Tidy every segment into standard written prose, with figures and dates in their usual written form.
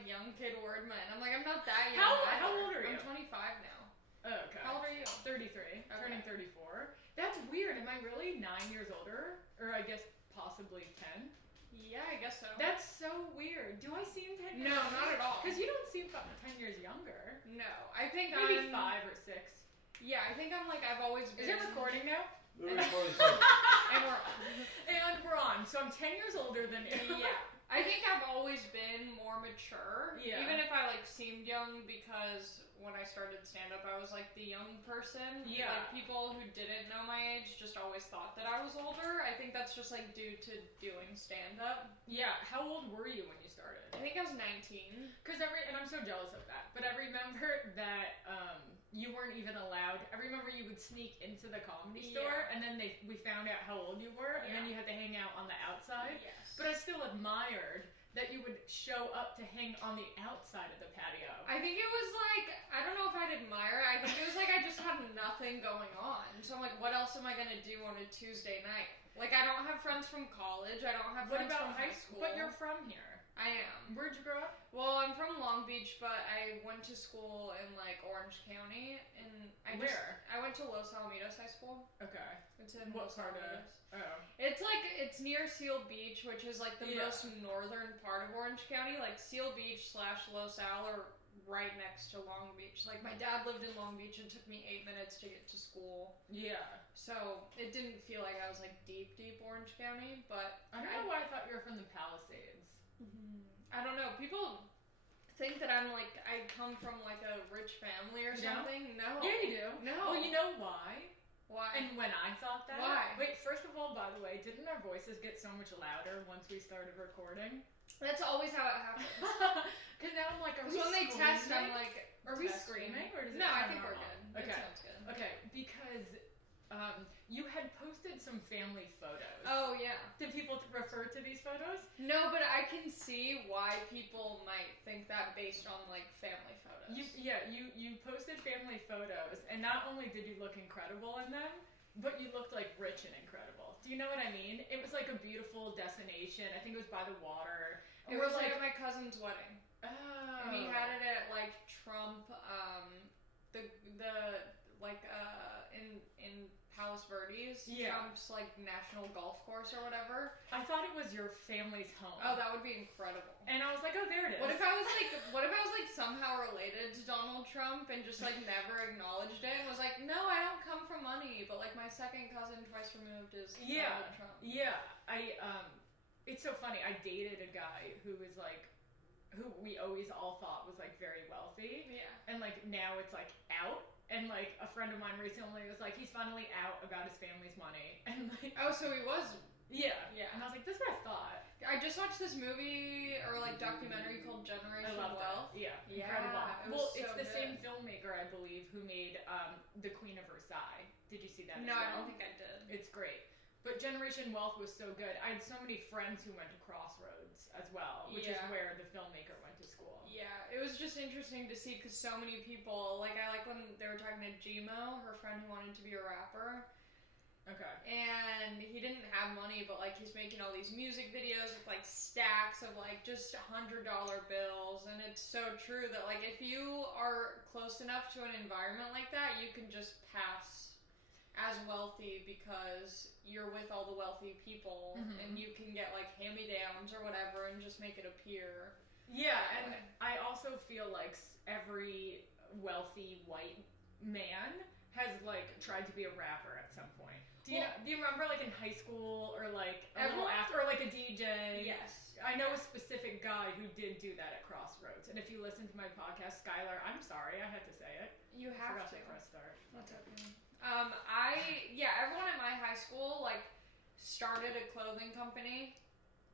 like young kid word men. I'm like, I'm not that young. How old are you? I'm 25 now. Oh, okay. How old are you? 33. Okay. Turning 34. That's weird. Am I really 9 years older? Or I guess possibly 10? Yeah, I guess so. That's so weird. Do I seem 10 years No, not at all. Because you don't seem 10 years younger. No, I think maybe I'm 5 or 6. Yeah, I think I'm like, I've always been. Is it recording now? And we're on. So I'm 10 years older than you. Yeah. I think I've always been more mature. Yeah. Even if I like seemed young, because when I started stand-up, I was like the young person. Yeah. Like people who didn't know my age just always thought that I was older. I think that's just like due to doing stand-up. Yeah. How old were you when you started? I think I was 19. And I'm so jealous of that. But I remember that you weren't even allowed. I remember you would sneak into the comedy store, and then we found out how old you were, and then you had to hang out on the outside. Yes. But I still admired that you would show up to hang on the outside of the patio. I think it was like, I don't know if I'd admire it. I think it was like I just had nothing going on. So I'm like, what else am I going to do on a Tuesday night? Like, I don't have friends from college. I don't have friends from high school. But you're from here. I am. Where'd you grow up? Well, I'm from Long Beach, but I went to school in like Orange County, and I went to Los Alamitos High School. Okay. It's in what Los part Alamitos. Oh. It's near Seal Beach, which is like the most northern part of Orange County. Like Seal Beach / Los Al are right next to Long Beach. Like my dad lived in Long Beach, and it took me 8 minutes to get to school. Yeah. So it didn't feel like I was like deep Orange County, but I don't know why I thought you were from the Palisades. I don't know. People think that I come from like a rich family or something. No. Yeah, you do. No. Well, you know why? Why? And when I thought that. Why? Wait, first of all, by the way, didn't our voices get so much louder once we started recording? That's always how it happens. Because now I'm like, when they test, I'm like, are we screaming? Or does it no, I sound think normal? we're good. Okay. It sounds good. Okay, because you had posted some family photos. Oh, yeah. Did people refer to these photos? No, but I can see why people might think that based on, like, family photos. You posted family photos, and not only did you look incredible in them, but you looked, like, rich and incredible. Do you know what I mean? It was, like, a beautiful destination. I think it was by the water. It was, like, at my cousin's wedding. Oh. And he had it at, like, Trump, in Palos Verdes, Trump's like national golf course or whatever. I thought it was your family's home. Oh, that would be incredible. And I was like, oh, there it is. What if I was like somehow related to Donald Trump and just like never acknowledged it and was like, no, I don't come from money, but like my second cousin twice removed is Donald Trump. Yeah. It's so funny. I dated a guy who was like, who we always all thought was like very wealthy. Yeah. And like now it's like out. And, like, a friend of mine recently was like, he's finally out about his family's money. And, like... Oh, so he was... Yeah. And I was like, that's what I thought. I just watched this movie, or, like, documentary called Generation Wealth. Yeah. Incredible. Well, it's the same filmmaker, I believe, who made The Queen of Versailles. Did you see that as well? No, I don't think I did. It's great. But Generation Wealth was so good. I had so many friends who went to Crossroads as well, which is where the filmmaker went to school. Yeah, it was just interesting to see because so many people, like I like when they were talking to Gmo, her friend who wanted to be a rapper. Okay. And he didn't have money, but like he's making all these music videos with like stacks of like just $100 bills, and it's so true that like if you are close enough to an environment like that, you can just pass as wealthy because you're with all the wealthy people, and you can get like hand-me-downs or whatever and just make it appear. Yeah, and I also feel like every wealthy white man has like tried to be a rapper at some point. Do you remember like in high school or like a little after, or like a DJ? Yes. I know a specific guy who did do that at Crossroads. And if you listen to my podcast, Skylar, I'm sorry, I had to say it. You have to. to press start. That's okay. Everyone at my high school like started a clothing company.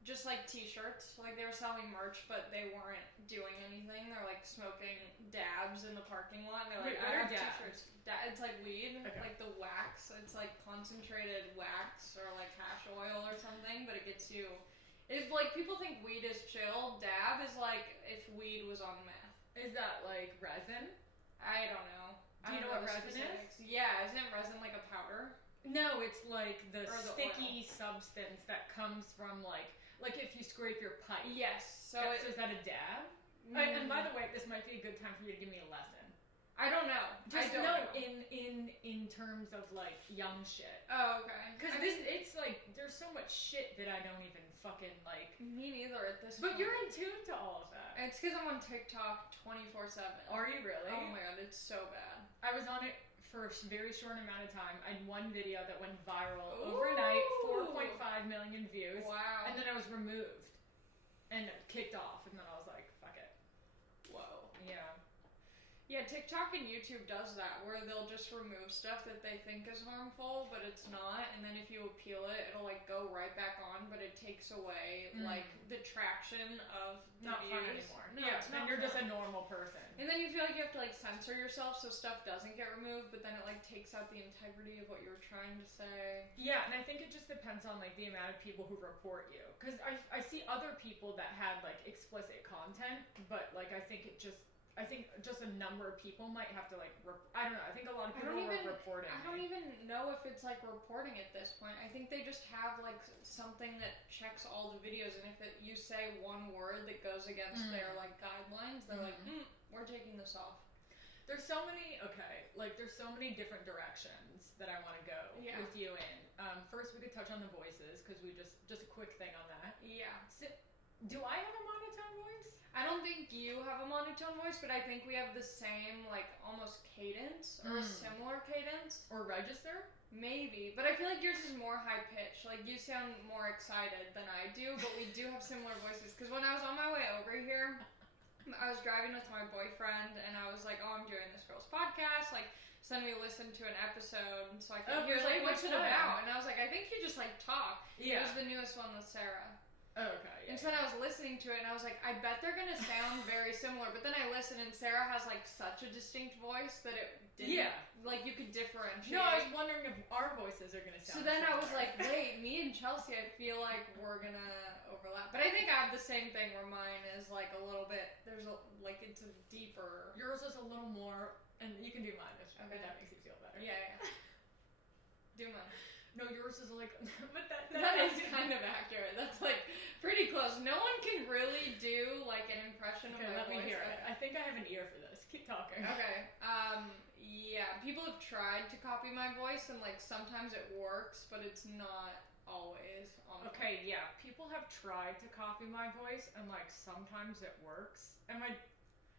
Just like t-shirts, like they were selling merch, but they weren't doing anything. They're like smoking dabs in the parking lot. And they're like, I have t-shirts. It's like weed, like the wax. It's like concentrated wax or like hash oil or something, but it gets you. If like people think weed is chill, dab is like if weed was on meth. Is that like resin? I don't know. Do you know what resin is? Yeah, isn't resin like a powder? No, it's like the sticky oil. substance that comes from like if you scrape your pipe. Yes. So is that a dab? And by the way, this might be a good time for you to give me a lesson. I don't know. Just I don't know. in terms of like young shit. Oh, okay. Because it's like there's so much shit that I don't even fucking like. Me neither at this But point. you're in tune to all of that. It's because I'm on TikTok 24/7. Are you really? Oh my god, it's so bad. I was on it for a very short amount of time. I had one video that went viral Ooh. overnight, 4.5 million views. Wow. And then I was removed and kicked off, and then I was like, fuck it. Whoa. Yeah. Yeah, TikTok and YouTube does that, where they'll just remove stuff that they think is harmful, but it's not, and then if you appeal it, it'll like go right back on, but it takes away like the traction of the Not views. fun anymore. No, Yeah, it's and not you're just a fun. normal person. And then you feel like you have to like censor yourself so stuff doesn't get removed, but then it like takes out the integrity of what you were trying to say. Yeah, and I think it just depends on like the amount of people who report you. Because I see other people that had like explicit content, but like I think just a number of people might have to like, I don't know, I think a lot of people were reporting. I don't even know if it's like reporting at this point. I think they just have like something that checks all the videos, and if you say one word that goes against their like guidelines, they're like, we're taking this off. There's so many different directions that I want to go with you in. First, we could touch on the voices, because we just a quick thing on that. Yeah. So, do I have a monotone voice? I don't think you have a monotone voice, but I think we have the same, like, almost cadence, or a similar cadence. Or register? Maybe, but I feel like yours is more high-pitched. Like, you sound more excited than I do, but we do have similar voices. Because when I was on my way over here, I was driving with my boyfriend, and I was like, oh, I'm doing this girl's podcast, like, so then we listened to an episode, and so he was like, what's it about? And I was like, I think you just, like, talk. Yeah. It was the newest one with Sarah. Oh, okay. Yeah, and so then I was listening to it, and I was like, I bet they're gonna sound very similar. But then I listened, and Sarah has like such a distinct voice that it didn't. Like you could differentiate. No, I was wondering if our voices are gonna sound. So then similar. I was like, wait, me and Chelsea, I feel like we're gonna overlap. But I think I have the same thing where mine is like a little bit. There's a like it's a deeper. Yours is a little more, and you can do mine if that makes you feel better. Yeah. Do mine. No, yours is like, but that is kind of accurate. That's like pretty close. No one can really do like an impression of my voice. Let me hear it. I think I have an ear for this. Keep talking. Okay. Yeah. People have tried to copy my voice, and like sometimes it works, but it's not always on. Okay. Yeah. People have tried to copy my voice, and like sometimes it works.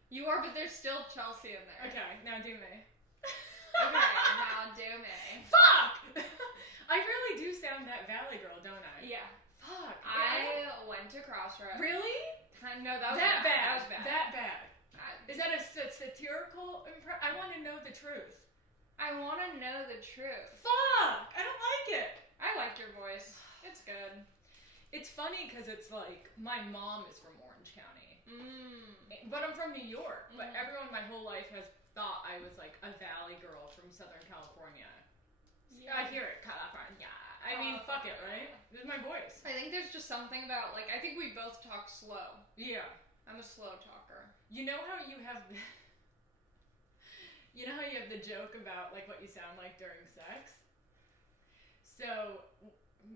You are, but there's still Chelsea in there. Okay. Now do me. Okay. Now do me. Fuck. I really do sound that Valley girl, don't I? Yeah. Fuck. I went to Crossroads. Really? No, that was bad. That was bad. That bad. Is that a satirical impression? I want to know the truth. I want to know the truth. Fuck! I don't like it. I like your voice. It's good. It's funny because it's like, my mom is from Orange County. But I'm from New York. But everyone my whole life has thought I was like a Valley girl from Southern California. Yeah. I hear it, California. I mean, fuck it, right? This is my voice. I think there's just something about, like, I think we both talk slow. Yeah. I'm a slow talker. You know how you have the joke about, like, what you sound like during sex? So,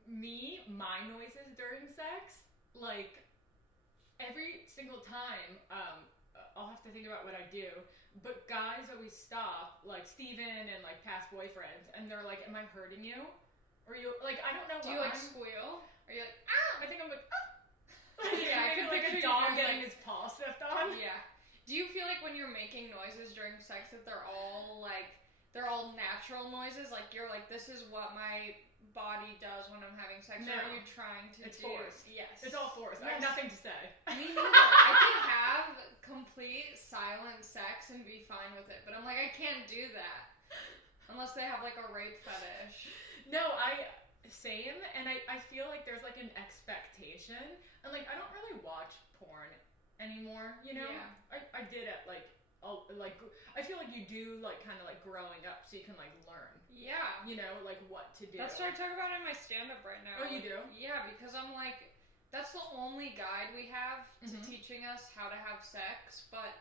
my noises during sex, like, every single time, I'll have to think about what I do, but guys always stop, like Steven and like past boyfriends, and they're like, am I hurting you? Or you, like, I don't know. Do you like squeal? Are you like, ah? I think I'm like, ah! Yeah, I could like a dog getting his paw stepped on. Yeah. Do you feel like when you're making noises during sex that they're all natural noises? Like you're like, this is what my body does when I'm having sex? No. Or are you trying to It's forced. Yes. It's all forced. Yes. I have nothing to say. Me neither. I can have complete silent sex and be fine with it, but I'm like, I can't do that unless they have like a rape fetish. No, same, and I feel like there's like an expectation, and like I don't really watch porn anymore, you know? Yeah. I did at like I feel like you do like kind of like growing up so you can like learn. Yeah. You know, like what to do. That's what I talk about in my stand-up right now. Oh, you do? Yeah, because I'm like, that's the only guide we have to teaching us how to have sex, but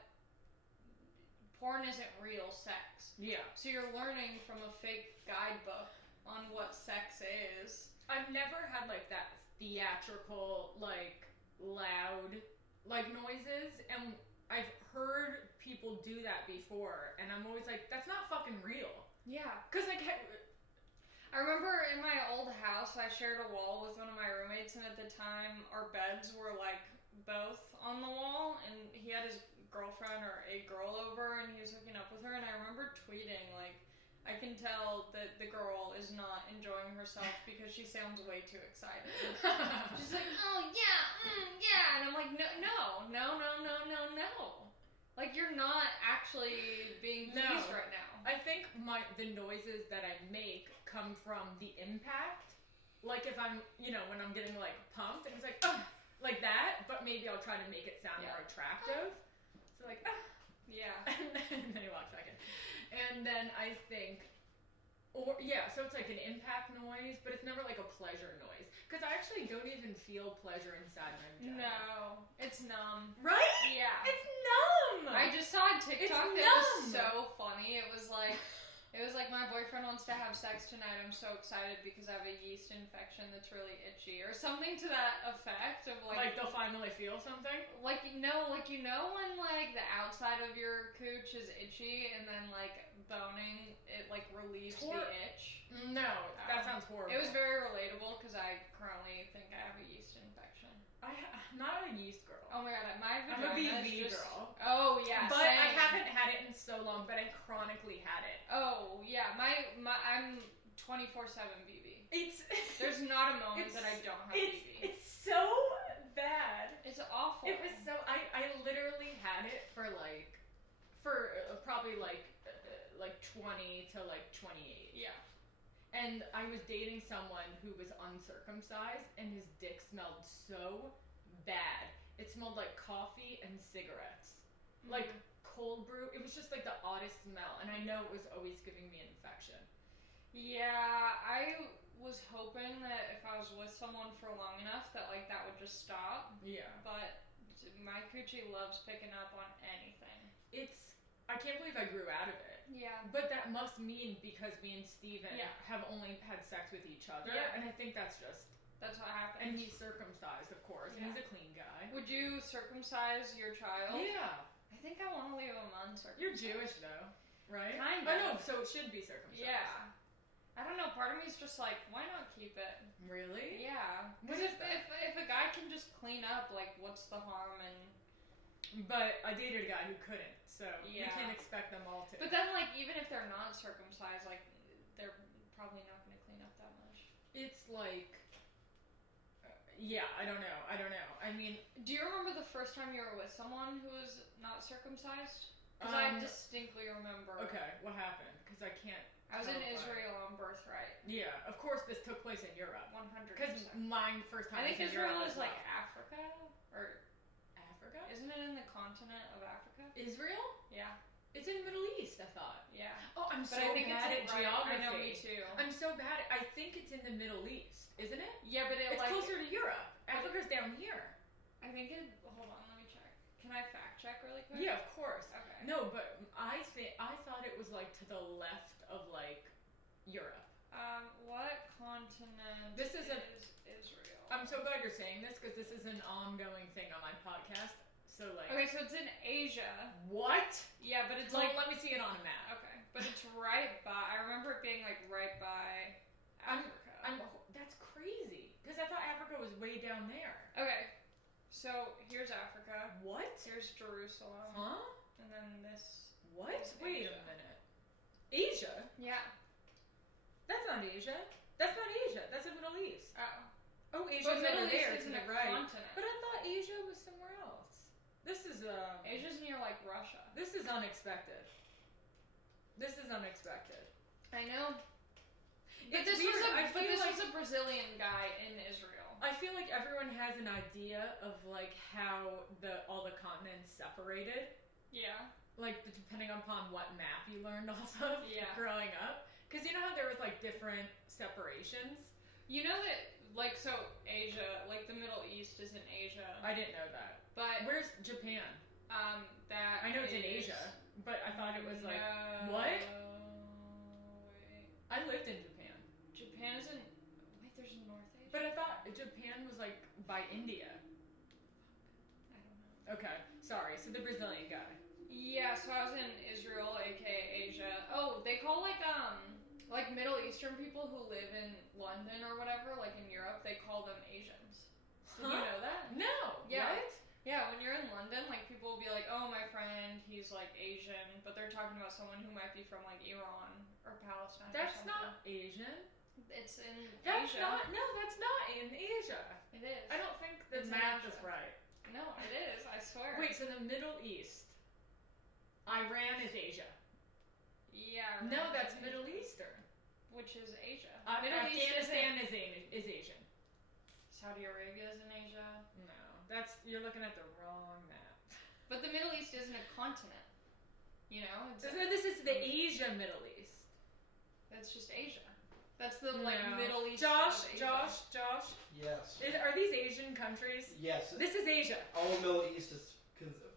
porn isn't real sex. Yeah. So you're learning from a fake guidebook on what sex is. I've never had like that theatrical, like loud, like noises, and I've heard people do that before, and I'm always like, that's not fucking real. Yeah. Cause like, I remember in my old house, I shared a wall with one of my roommates, and at the time, our beds were like both on the wall, and he had his girlfriend or a girl over, and he was hooking up with her, and I remember tweeting like, I can tell that the girl is not enjoying herself because she sounds way too excited. She's like, oh yeah, and I'm like, no. Like, you're not actually being pleased right now. I think the noises that I make come from the impact. Like if I'm, when I'm getting like pumped, and it's like, like that, but maybe I'll try to make it sound more attractive. So like, yeah. And then he walks back in. And then I think, so it's like an impact noise, but it's never like a pleasure noise. Because I actually don't even feel pleasure inside my vagina. No, it's numb. Right? Yeah. It's numb! I just saw a TikTok that was so funny. It was like, my boyfriend wants to have sex tonight. I'm so excited because I have a yeast infection that's really itchy, or something to that effect of like they'll finally feel something. Like when like the outside of your cooch is itchy and then like boning it like relieves the itch. No, that sounds horrible. It was very relatable because I currently think I have a yeast infection. I'm not a yeast girl. Oh my god, my I'm a vagina BV is just... girl. Oh yeah, but same. I haven't had it in so long, but I chronically had it. Oh yeah, I'm 24/7 BV. There's not a moment that I don't have BV. It's so bad. It's awful. It was so I literally had it for probably like 20 to like 28. Yeah. And I was dating someone who was uncircumcised, and his dick smelled so bad. It smelled like coffee and cigarettes. Mm-hmm. Like cold brew. It was just like the oddest smell, and I know it was always giving me an infection. Yeah, I was hoping that if I was with someone for long enough that like that would just stop. Yeah. But my coochie loves picking up on anything. I can't believe I grew out of it. Yeah. But that must mean because me and Steven have only had sex with each other. Yeah. And I think that's what happens. And he's circumcised, of course. Yeah. And he's a clean guy. Would you circumcise your child? Yeah. I think I want to leave him uncircumcised. You're Jewish though, right? Kind of. Oh no, so it should be circumcised. Yeah. I don't know, part of me is just like, why not keep it? Really? Yeah. Because if a guy can just clean up, like, what's the harm? But I dated a guy who couldn't, so you can't expect them all to. But then, like, even if they're not circumcised, like, they're probably not going to clean up that much. It's like, I don't know. I mean, do you remember the first time you were with someone who was not circumcised? Because I distinctly remember. Okay, what happened? Because I can't. I was in Israel on birthright. Yeah, of course this took place in Europe. 100%. Because mine first time. I think was in Israel Europe is like Africa, or Africa? Isn't it in the continent of Africa? Israel? Yeah. It's in the Middle East, I thought. Yeah. Oh, I'm so I think bad at geography. I know, me too. I'm so bad. I think it's in the Middle East, isn't it? Yeah, but it's like, closer to Europe. Africa's down here. I think it. Hold on, let me check. Can I fact check really quick? Yeah, of course. Okay. No, but I thought it was like to the left of like Europe. What continent is Israel? I'm so glad you're saying this because this is an ongoing thing on my podcast. So like. Okay, so it's in Asia. What? Yeah, but it's let me see it on a map. Okay, but it's right by. I remember it being like right by Africa. That's crazy because I thought Africa was way down there. Okay, so here's Africa. What? Here's Jerusalem. Huh? And then this. What? Wait a minute. Asia? Yeah. That's not Asia. That's not Asia. That's the Middle East. Oh. Oh, Asia's over there. Isn't a right. continent. But I thought Asia was somewhere else. This is Asia's near like Russia. This is unexpected. I know. But this was a Brazilian guy in Israel. I feel like everyone has an idea of like how all the continents separated. Yeah. Like depending upon what map you learned off of growing up. Because you know how there was like different separations? You know that, like, so Asia, like the Middle East is in Asia. I didn't know that. But where's Japan? That I know it's in Asia, but I thought it was like, what? Wait. I lived in Japan. Japan is in, there's North Asia? But I thought Japan was like by India. I don't know. Okay, sorry. So the Brazilian guy. Yeah, so I was in Israel, aka Asia. Oh, they call like Middle Eastern people who live in London or whatever, like in Europe, they call them Asians. Did you know that? No. Yeah. What? Yeah, when you're in London, like people will be like, "Oh, my friend, he's like Asian," but they're talking about someone who might be from like Iran or Palestine. That's or not Asian. It's in That's Asia. not. No, that's not in Asia. It is. I don't think the It's in math Asia. is right. No, it is. I swear. Wait, so the Middle East. Iran is Asia. Yeah. No, Iran's that's in Middle Asia. Eastern. Which is Asia. Afghanistan is Asian. Saudi Arabia is in Asia. No, you're looking at the wrong map. But the Middle East isn't a continent. You know? So this is the Asia Middle East. That's just Asia. That's the No. Middle East. Josh. Yes. Are these Asian countries? Yes. This is Asia. All of Middle East is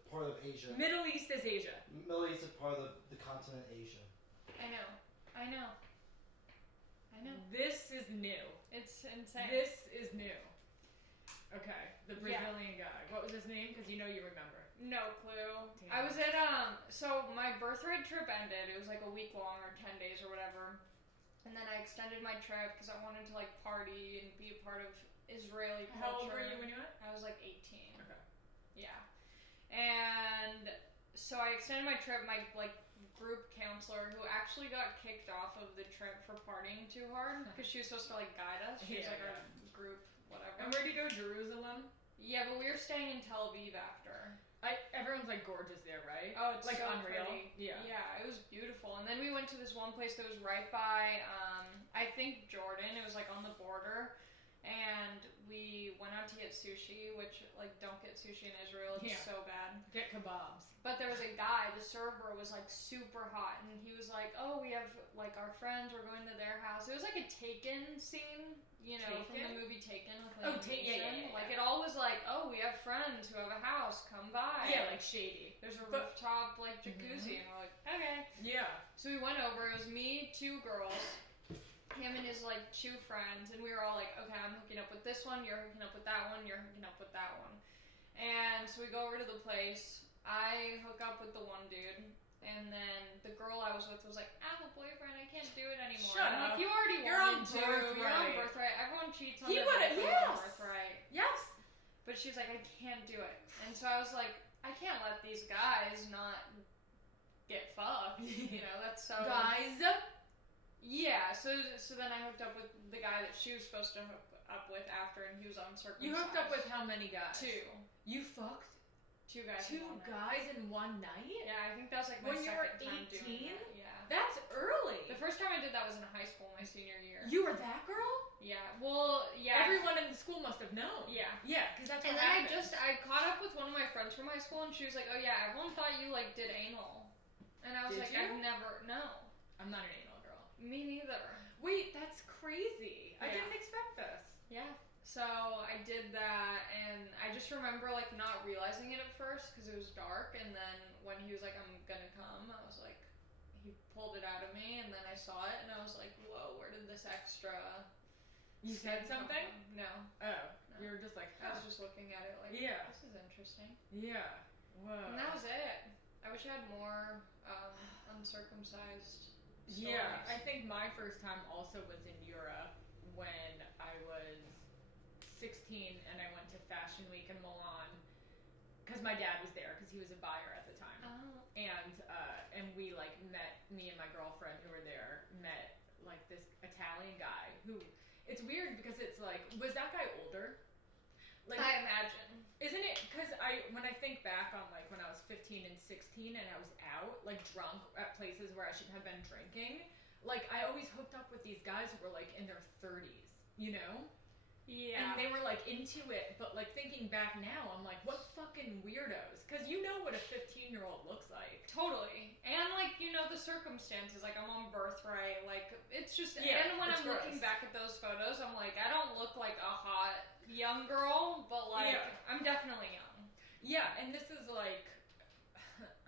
part of Asia. Middle East is Asia. Middle East is part of the continent Asia. I know. This is new. It's insane. This is new. Okay, the Brazilian guy. What was his name? Because you remember. No clue. Damn. I was at so my birthright trip ended. It was like a week long or 10 days or whatever. And then I extended my trip because I wanted to like party and be a part of Israeli culture. How old were you when you went? I was like 18. Okay. Yeah. And so I extended my trip. My like group counselor, who actually got kicked off of the trip for partying too hard because she was supposed to like guide us. She was like our group, whatever. And where'd you go? Jerusalem? Yeah, but we were staying in Tel Aviv after. Everyone's like gorgeous there, right? Oh, it's like so unreal. pretty. Yeah. Yeah, it was beautiful. And then we went to this one place that was right by, I think Jordan. It was like on the border. And we went out to get sushi, which, like, don't get sushi in Israel. It's so bad. Get kebabs. But there was a guy, the server was, like, super hot. And he was like, oh, we have, like, our friends. We're going to their house. It was like a Taken scene, from the movie Taken. With yeah. Like, it all was like, oh, we have friends who have a house. Come by. Yeah, like shady. There's a rooftop, like, jacuzzi. And we're like, okay. Yeah. So we went over. It was me, 2 girls. Him and his like 2 friends, and we were all like, okay, I'm hooking up with this one, you're hooking up with that one, you're hooking up with that one. And so we go over to the place. I hook up with the one dude, and then the girl I was with was like, I have a boyfriend, I can't do it anymore. Shut I'm up. like, you already You're on wanted to. Birthright. You're on Birthright. Everyone cheats on He their would've- boyfriend on yes. Birthright. Yes. But she's like, I can't do it. And so I was like, I can't let these guys not get fucked. That's so... Guys. Yeah, so then I hooked up with the guy that she was supposed to hook up with after, and he was uncircumcised. You hooked up with how many guys? 2. You fucked 2 guys. 2 guys in one night? Yeah, I think that was like my When you second were time doing 18? that. Yeah. That's early. The first time I did that was in high school, my senior year. You were that girl? Yeah. Well, yeah. Everyone in the school must have known. Yeah. Yeah, because that's And what then happens. I caught up with one of my friends from high school, and she was like, "Oh yeah, everyone thought you like did anal," and I was Did like, you? "I've never, no." I'm not an anal girl. Me neither. Wait, that's crazy. I Yeah. didn't expect this. Yeah. So I did that, and I just remember like not realizing it at first because it was dark, and then when he was like, "I'm gonna come," I was like, he pulled it out of me, and then I saw it, and I was like, "Whoa, where did this extra?" You said come something? from? No. Oh, No. you were just like, I was just looking at it like, Yeah. this is interesting. yeah. Whoa. And that was it. I wish I had more uncircumcised stories. Yeah, I think my first time also was in Europe when I was 16 and I went to Fashion Week in Milan because my dad was there because he was a buyer at the time. Oh. And we like met, me and my girlfriend who were there met like this Italian guy who, it's weird because it's like, was that guy older? Like, I imagine. isn't it, because when I think back on like when I was 15 and 16 and I was out like drunk at places where I shouldn't have been drinking, like I always hooked up with these guys who were like in their 30s, you know? Yeah. And they were like into it, but like thinking back now, I'm like, what fucking weirdos? Because you know what a 15-year-old looks like. Totally. And like, the circumstances, like I'm on Birthright, like it's just, Yeah, and when it's I'm looking gross. back at those photos, I'm like, I don't look like a hot young girl, but like, Yeah. I'm definitely young. Yeah, and this is like,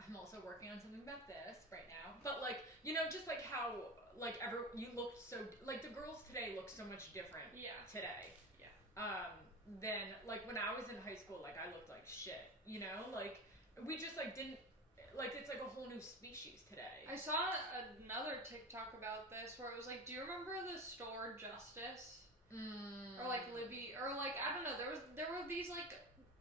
I'm also working on something about this right now, but like, just like how, like, you looked so, like the girls today look so much different Yeah. today. Yeah. than, like, when I was in high school, like, I looked like shit, you know? Like, we just, like, didn't, like, it's like a whole new species today. I saw another TikTok about this where it was like, do you remember the store Justice? Or like Libby, or like, I don't know, there were these like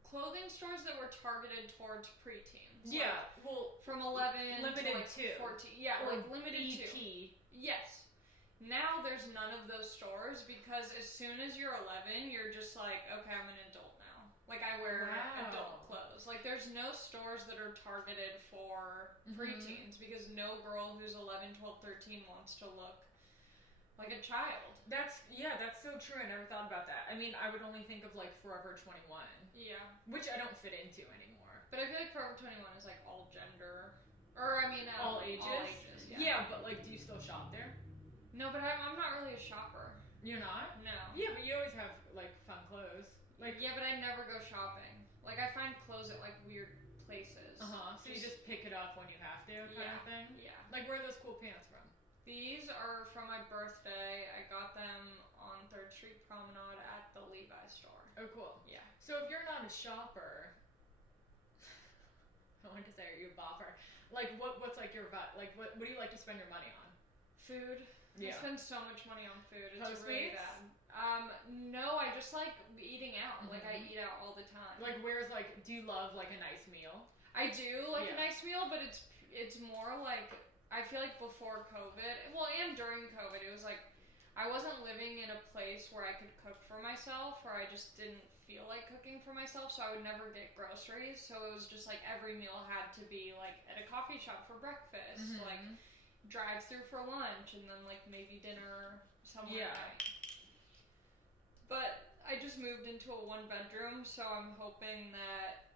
clothing stores that were targeted towards preteens. Yeah, like, well, from 11 limited to like 14. Yeah, or like limited BP. to. Yes. Now there's none of those stores because as soon as you're 11, you're just like, okay, I'm an adult now. Like I wear adult clothes. Like there's no stores that are targeted for preteens because no girl who's 11, 12, 13 wants to look like a child. That's so true. I never thought about that. I mean, I would only think of like Forever 21. Yeah. Which I don't fit into anymore. But I feel like Forever 21 is like all gender. Or I mean, all ages? All ages, yeah, but like, do you still shop there? No, but I'm not really a shopper. You're not? No. Yeah, but you always have like fun clothes. Like, yeah, but I never go shopping. Like I find clothes at like weird places. So you just pick it up when you have to, kind of thing? Yeah. Like, where are those cool pants from? These are from my birthday. I got them on 3rd Street Promenade at the Levi's store. Oh, cool. Yeah. So if you're not a shopper, I wanted to say, are you a bopper? Like, what's like your like what do you like to spend your money on? Food. Yeah. I spend so much money on food. It's Postmates? really bad. No, I just like eating out. Like I eat out all the time. Like, do you love like a nice meal? I do like a nice meal, but it's more like, I feel like before COVID, well, and during COVID, it was like I wasn't living in a place where I could cook for myself, or I just didn't feel like cooking for myself, so I would never get groceries. So it was just like every meal had to be like at a coffee shop for breakfast, like drive-through for lunch, and then like maybe dinner somewhere at night. But I just moved into a 1-bedroom, so I'm hoping that,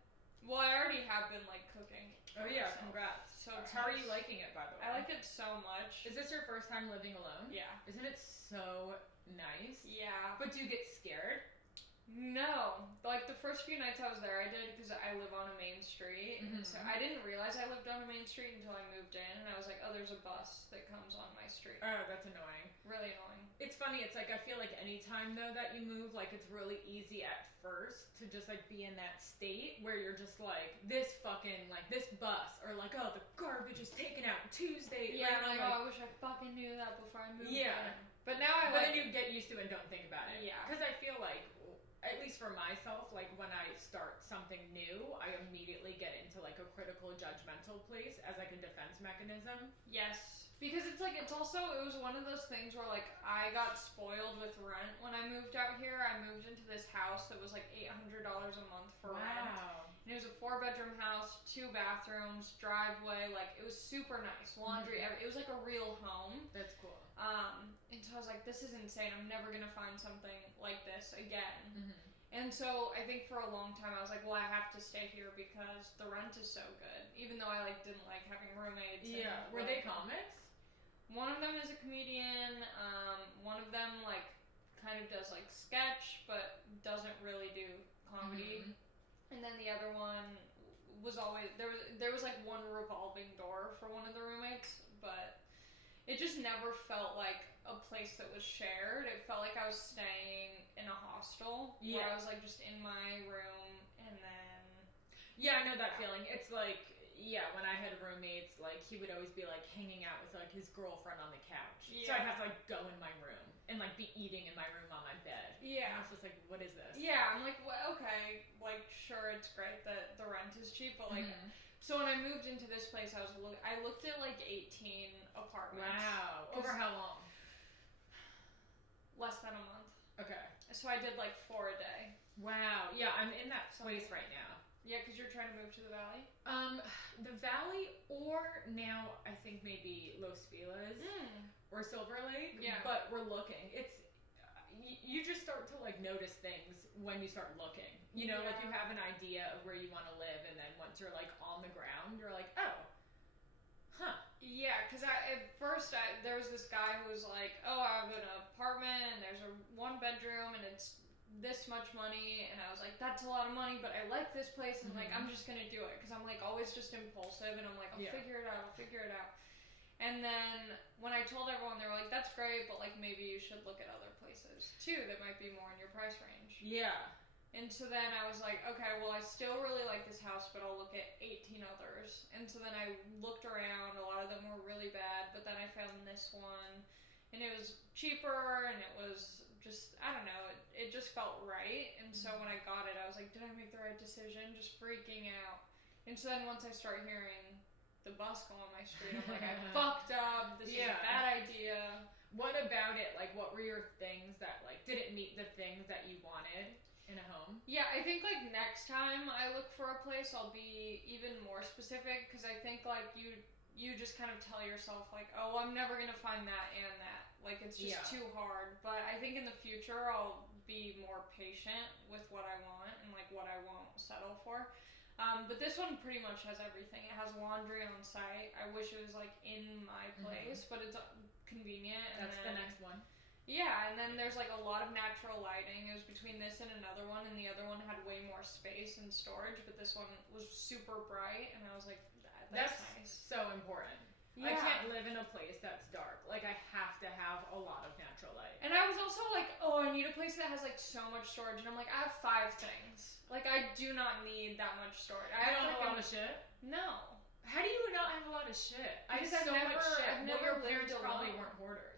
well, I already have been like cooking. Oh yeah, myself. congrats. So how are you liking it, by the way? I like it so much. Is this your first time living alone? Yeah. Isn't it so nice? Yeah. But do you get scared? No. Like the first few nights I was there, I did because I live on a main street. And so I didn't realize I lived on a main street until I moved in, and I was like, oh, there's a bus that comes on my street. Oh, that's annoying. Really annoying. It's funny, it's like, I feel like any time though that you move, like it's really easy at first to just like be in that state where you're just like, this fucking, like this bus, or like, oh, the garbage is taken out Tuesday. Yeah, like, oh, I wish I fucking knew that before I moved in. But now But then you get used to it and don't think about it. Yeah. Because I feel like, at least for myself, like when I start something new, I immediately get into like a critical, judgmental place as like a defense mechanism. Yes. Because it's like, it was one of those things where like I got spoiled with rent when I moved out here. I moved into this house that was like $800 a month for rent. And it was a 4-bedroom house, 2 bathrooms, driveway, like it was super nice. Laundry, it was like a real home. That's cool. And so I was like, this is insane. I'm never gonna find something like this again. And so I think for a long time I was like, well, I have to stay here because the rent is so good. Even though I like didn't like having roommates. Yeah. Were they comics? One of them is a comedian. One of them like kind of does like sketch, but doesn't really do comedy. And then the other one was always there was like one revolving door for one of the roommates, but it just never felt like a place that was shared. It felt like I was staying in a hostel where I was like just in my room, and then I know that feeling. It's like, when I had roommates, like he would always be like hanging out with like his girlfriend on the couch. So I'd have to like go in my room and like be eating in my room on my bed. And I was just like, what is this? I'm like, well, okay, like sure, it's great that the rent is cheap, but like so when I moved into this place, I looked at like 18 apartments. Wow. Over how long? Less than a month. Okay. So I did like 4 a day. Wow. Yeah, I'm in that place right now. Yeah, because you're trying to move to the valley? The valley, or now I think maybe Los Feliz or Silver Lake. Yeah. But we're looking. It's you just start to like notice things when you start looking. You know, like you have an idea of where you want to live, and then once you're like on the ground, you're like, oh, huh. Yeah, because at first there was this guy who was like, oh, I have an apartment, and there's a 1-bedroom, and it's this much money, and I was like, that's a lot of money, but I like this place, and like, I'm just gonna do it, because I'm like always just impulsive, and I'm like, I'll figure it out. And then when I told everyone, they were like, that's great, but like maybe you should look at other places too that might be more in your price range. Yeah. And so then I was like, okay, well, I still really like this house, but I'll look at 18 others. And so then I looked around. A lot of them were really bad, but then I found this one, and it was cheaper, and it was just, I don't know, it just felt right. And so when I got it, I was like, did I make the right decision? Just freaking out. And so then once I start hearing the bus go on my street, I'm like, I fucked up. This is a bad idea. What about it? Like, what were your things that, like, did it meet the things that you wanted in a home? Yeah, I think, like, next time I look for a place, I'll be even more specific, because I think, like, you just kind of tell yourself, like, oh, I'm never going to find that and that. Like, it's just too hard. But I think in the future, I'll be more patient with what I want and, like, what I won't settle for. But this one pretty much has everything. It has laundry on site. I wish it was, like, in my place, but it's convenient. That's the next one. Yeah, and then there's like a lot of natural lighting. It was between this and another one, and the other one had way more space and storage, but this one was super bright, and I was like, that's nice. So important. Yeah. I can't live in a place that's dark. Like, I have to have a lot of natural light. And I was also like, oh, I need a place that has like so much storage, and I'm like, I have 5 things. Like, I do not need that much storage. I don't have a lot of shit? No. How do you not have a lot of shit? Because I have so much shit. I've never your parents lived probably alone. weren't hoarders.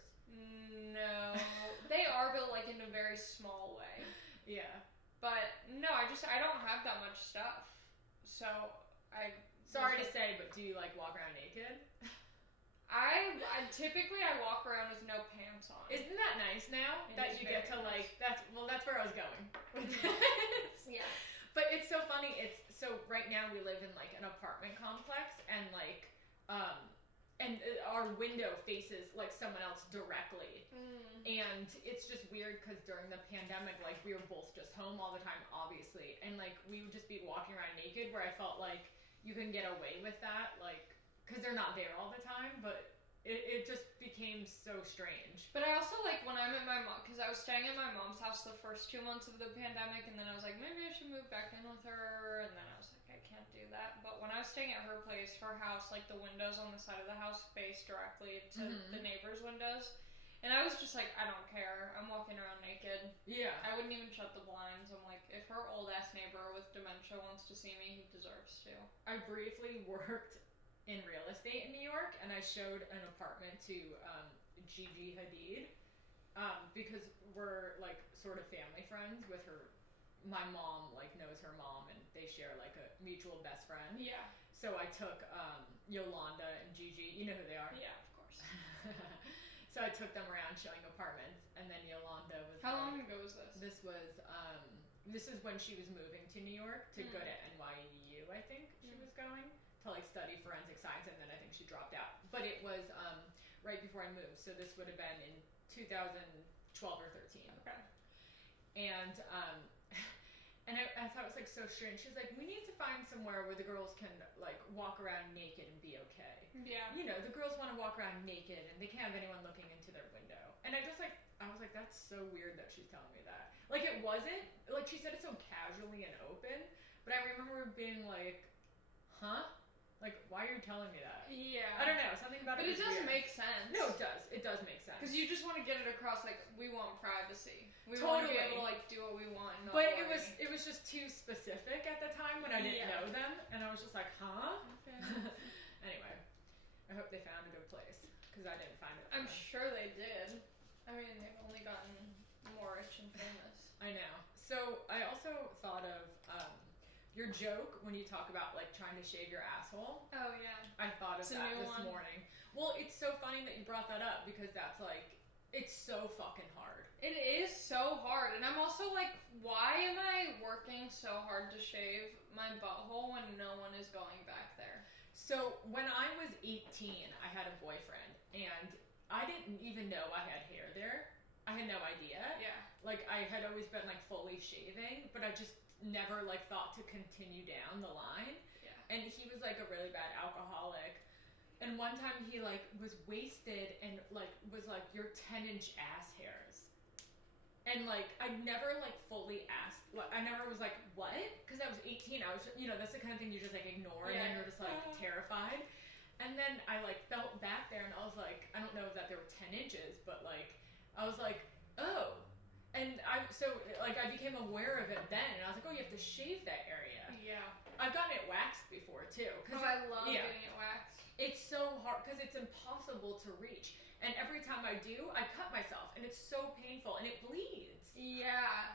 No, they are, but like in a very small way. Yeah. But no, I don't have that much stuff. So Sorry to say, but do you like walk around naked? I typically walk around with no pants on. Isn't that nice now that you get to like that's where I was going. Yeah. But it's so funny. So right now we live in like an apartment complex, and like and our window faces like someone else directly. And it's just weird because during the pandemic, like, we were both just home all the time, obviously, and like we would just be walking around naked, where I felt like you can get away with that, like, because they're not there all the time, but it just became so strange. But I also, like, when I'm at my mom, because I was staying at my mom's house the first 2 months of the pandemic, and then I was like, maybe I should move back in with her, and then I was like, I can't do that. But when I was staying at her place, her house, like, the windows on the side of the house face directly to the neighbors' windows. And I was just like, I don't care. I'm walking around naked. Yeah. I wouldn't even shut the blinds. I'm like, if her old-ass neighbor with dementia wants to see me, he deserves to. I briefly worked in real estate in New York, and I showed an apartment to Gigi Hadid because we're, like, sort of family friends with her. My mom, like, knows her mom, and they share, like, a mutual best friend. Yeah. So I took Yolanda and Gigi. You know who they are? Yeah, of course. So I took them around showing apartments, and then Yolanda was. How long ago was this? This is when she was moving to New York to go to NYU. I think she was going to like study forensic science, and then I think she dropped out. But it was right before I moved, so this would have been in 2012 or 13. Okay. And and I thought it was like so strange. She's like, we need to find somewhere where the girls can like walk around naked and be okay. Yeah. You know, the girls want to walk around naked and they can't have anyone looking into their window. And I was like, that's so weird that she's telling me that. Like, it wasn't, like, she said it so casually and open, but I remember being like, huh? Like, why are you telling me that? Yeah. I don't know, something about it. But it does weird. make sense. No, it does. It does make sense. Because you just want to get it across, like, we want privacy. We totally. want to be able to, like, do what we want. And not but worry. it was just too specific at the time when I didn't know them, and I was just like, huh? Okay. Anyway, I hope they found a good place, because I didn't find it. I'm sure they did. I mean, they've only gotten more rich and famous. I know. So I also thought of your joke when you talk about like trying to shave your asshole. Oh yeah. I thought of that this morning. Well, it's so funny that you brought that up because that's like, it's so fucking hard. It is so hard, and I'm also like, why am I working so hard to shave my butthole when no one is going back there? So when I was 18, I had a boyfriend, and I didn't even know I had hair there. I had no idea. Yeah. Like, I had always been like fully shaving, but I just never like thought to continue down the line. Yeah. And he was like a really bad alcoholic. And one time he like was wasted and like was like, your 10-inch ass hairs. And like, I never like fully asked, like, I never was like, what? Because I was 18. I was, you know, that's the kind of thing you just like ignore, and then you're just like terrified. And then I like felt back there, and I was like, I don't know that there were 10 inches, but like, I was like, oh. And I became aware of it then, and I was like, oh, you have to shave that area. Yeah. I've gotten it waxed before too. I love getting it waxed. It's so hard because it's impossible to reach. And every time I do, I cut myself, and it's so painful, and it bleeds. Yeah.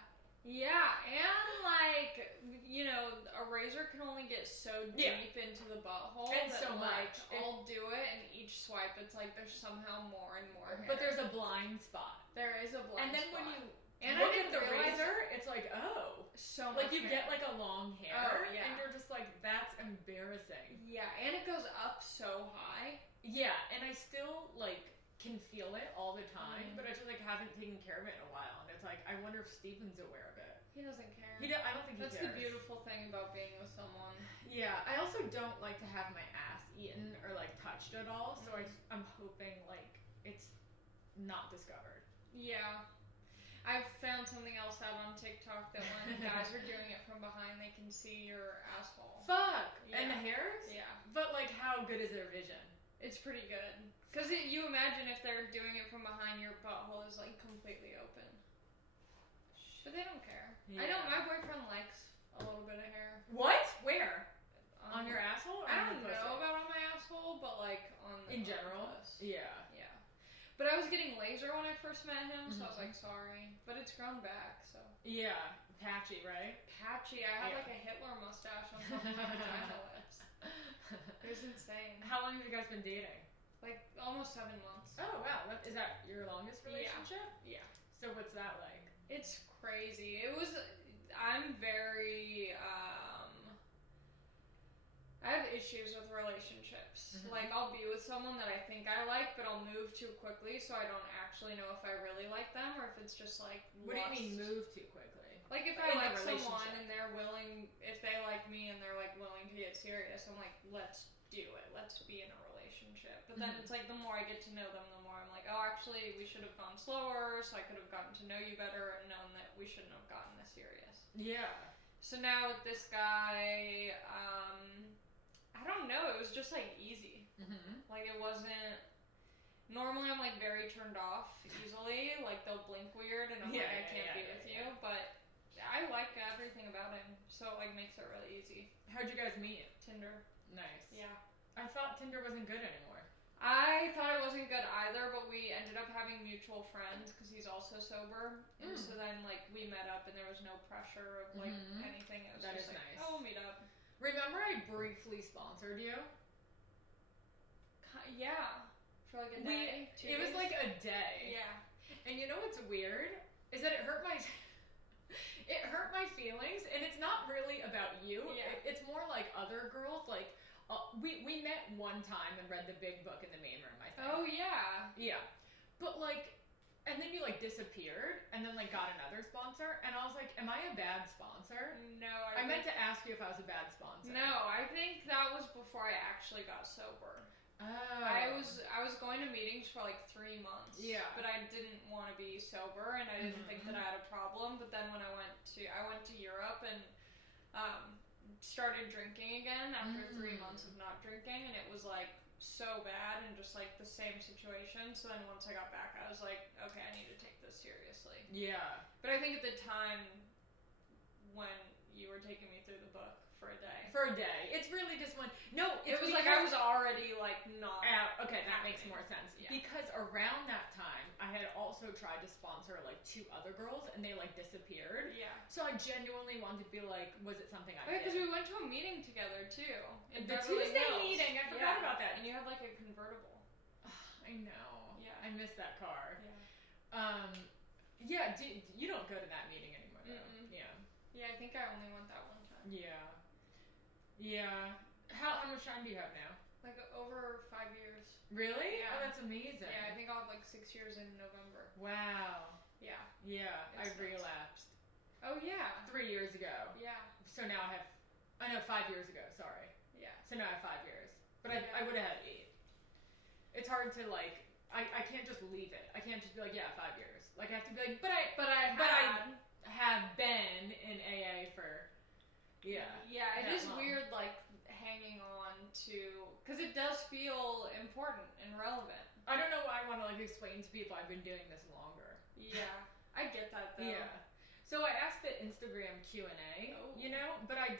Yeah, and like, you know, a razor can only get so deep into the butthole and that so like much. I'll do it, and each swipe it's like there's somehow more and more hair. But there's a blind spot. There is a blind spot. And then when you and look at the razor, it's like, oh. So much like you hair. get like a long hair, and you're just like, that's embarrassing. Yeah, and it goes up so high. Yeah, and I still like can feel it all the time, but I just like haven't taken care of it in a while, and it's like, I wonder if Steven's aware of it. He doesn't care. I don't think he That's cares. the beautiful thing about being with someone. Yeah, I also don't like to have my ass eaten or like touched at all, so I'm hoping like it's not discovered. Yeah. I've found something else out on TikTok that when guys are doing it from behind, they can see your asshole. Fuck! Yeah. And the hairs? Yeah. But like, how good is their vision? It's pretty good. Because you imagine if they're doing it from behind, your butthole is like completely open. But they don't care. Yeah. I know my boyfriend likes a little bit of hair. What? Where? On your asshole? Or I on don't your pussy? know about on my asshole, but like on the In general? pussy. Yeah. Yeah. But I was getting laser when I first met him, so I was like, sorry. But it's grown back, so. Yeah. Patchy, right? Patchy. I had like a Hitler mustache on top of my vagina lips. It was insane. How long have you guys been dating? Like almost 7 months. Oh wow, is that your longest relationship? Yeah. So what's that like? It's crazy. I'm very, I have issues with relationships. Like, I'll be with someone that I think I like, but I'll move too quickly, so I don't actually know if I really like them, or if it's just like What do lust. you mean move too quickly? Like, if Like, I in a like someone relationship. and they're willing, if they like me and they're like willing to get serious, I'm like, let's do it. Let's be in a relationship. But then it's like the more I get to know them, the more I'm like, oh, actually, we should have gone slower, so I could have gotten to know you better and known that we shouldn't have gotten this serious. Yeah. So now with this guy, I don't know, it was just like easy. Like it wasn't, normally I'm like very turned off easily, like they'll blink weird and I'm like, I can't be with you, but I like everything about him, so it like makes it really easy. How'd you guys meet? Tinder. Nice. Yeah. I thought Tinder wasn't good anymore. I thought it wasn't good either, but we ended up having mutual friends because he's also sober, and so then like we met up and there was no pressure of like anything. It was That just is like, nice. oh, we'll meet up. Remember I briefly sponsored you? Yeah, for like a day. It was like a day. Yeah. And you know what's weird? Is that it hurt my it hurt my feelings, and it's not really about you. Yeah. It's more like other girls. Like we met one time and read the big book in the main room, I think. Oh yeah. Yeah. But like, and then you like disappeared, and then like got another sponsor, and I was like, am I a bad sponsor? No, I meant to ask you if I was a bad sponsor. No, I think that was before I actually got sober. Oh. I was going to meetings for like 3 months. Yeah. But I didn't want to be sober, and I didn't think that I had a problem. But then when I went to Europe and started drinking again after 3 months of not drinking, and it was like so bad and just like the same situation. So then once I got back, I was like, okay, I need to take this seriously. Yeah. But I think at the time when you were taking me through the book for a day. For a day. It's really just one. No, It was like I was already like not. Okay, that makes more sense. Yeah. Because around that time, I had also tried to sponsor like 2 other girls, and they like disappeared. Yeah. So I genuinely wanted to be like, was it something I Okay, did? because we went to a meeting together too. In The Beverly Tuesday Hills. meeting, I forgot about that. And you had like a convertible. I know. Yeah. I missed that car. Yeah. Yeah. You don't go to that meeting anymore, though. Yeah. Yeah, I think I only went that one time. Yeah. Yeah. How much time do you have now? Like over 5 years. Really? Yeah. Oh, that's amazing. Yeah, I think I'll have like 6 years in November. Wow. Yeah. Yeah, I It's nuts. relapsed Oh yeah. 3 years ago. Yeah. So now I know 5 years ago, sorry. Yeah. So now I have 5 years. But Yeah. I would have had 8. It's hard to like, I can't just leave it. I can't just be like, yeah, 5 years. Like I have to be like, but I have been in AA for, yeah. Yeah, it that is long. weird like hanging on to, because it does feel important and relevant. I don't know why I want to like explain to people I've been doing this longer. Yeah. I get that though. Yeah. So I asked the Instagram Q&A, but I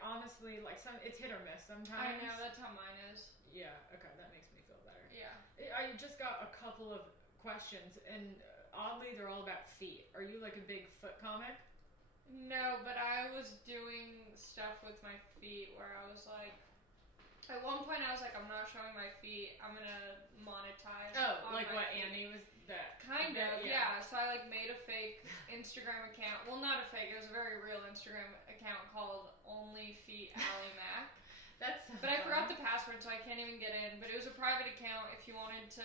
honestly, like, it's hit or miss sometimes. I know, that's how mine is. Yeah, okay, that makes me feel better. Yeah. I just got a couple of questions, and oddly, they're all about feet. Are you, like, a big foot comic? No, but I was doing stuff with my feet where I was like, at one point I was like, I'm not showing my feet, I'm gonna monetize. Oh, like what feet. Annie was that? Kind of, yeah. So I like made a fake Instagram account. Well, not a fake, it was a very real Instagram account called Only Feet Allie Mac. That's so But I forgot the password, so I can't even get in. But it was a private account. If you wanted to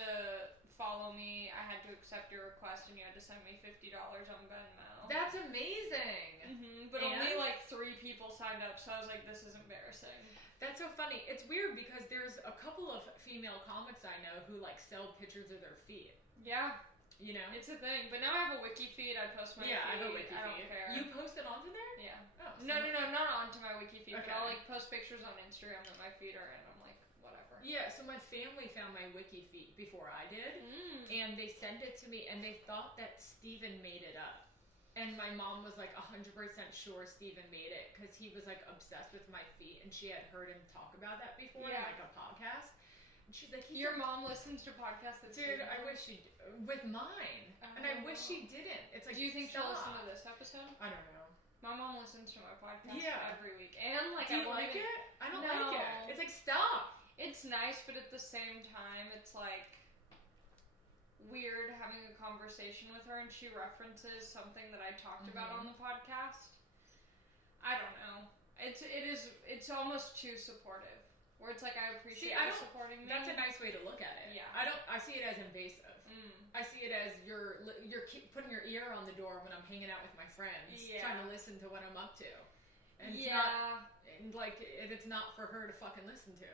follow me, I had to accept your request, and you had to send me $50 on Venmo. That's amazing. But only like 3 people signed up, so I was like, this is embarrassing. That's so funny. It's weird because there's a couple of female comics I know who like sell pictures of their feet. Yeah. You know? It's a thing. But now I have a wiki feed. I post my feet. Yeah, I have a wiki feed. I don't care. You post it onto there? Yeah. Oh, No, not onto my wiki feed. Okay. But I'll like post pictures on Instagram that my feet are in. I'm like, whatever. Yeah, so my family found my wiki feed before I did. And they sent it to me and they thought that Steven made it up. And my mom was like 100% sure Steven made it because he was like obsessed with my feet and she had heard him talk about that before in like a podcast. And she's like, your mom listens to podcasts that dude, I wish she with mine. And I wish she didn't. It's like, do you think she'll listen to this episode? I don't know. My mom listens to my podcast every week. And like, do you like it? I don't like it. It's like, stop. It's nice, but at the same time, it's like weird having a conversation with her and she references something that I talked about on the podcast. I don't know. It's almost too supportive. Where it's like, I appreciate you supporting me. That's a nice way to look at it. Yeah. I see it as invasive. I see it as you're putting your ear on the door when I'm hanging out with my friends, trying to listen to what I'm up to. And it's not, like, it's not for her to fucking listen to.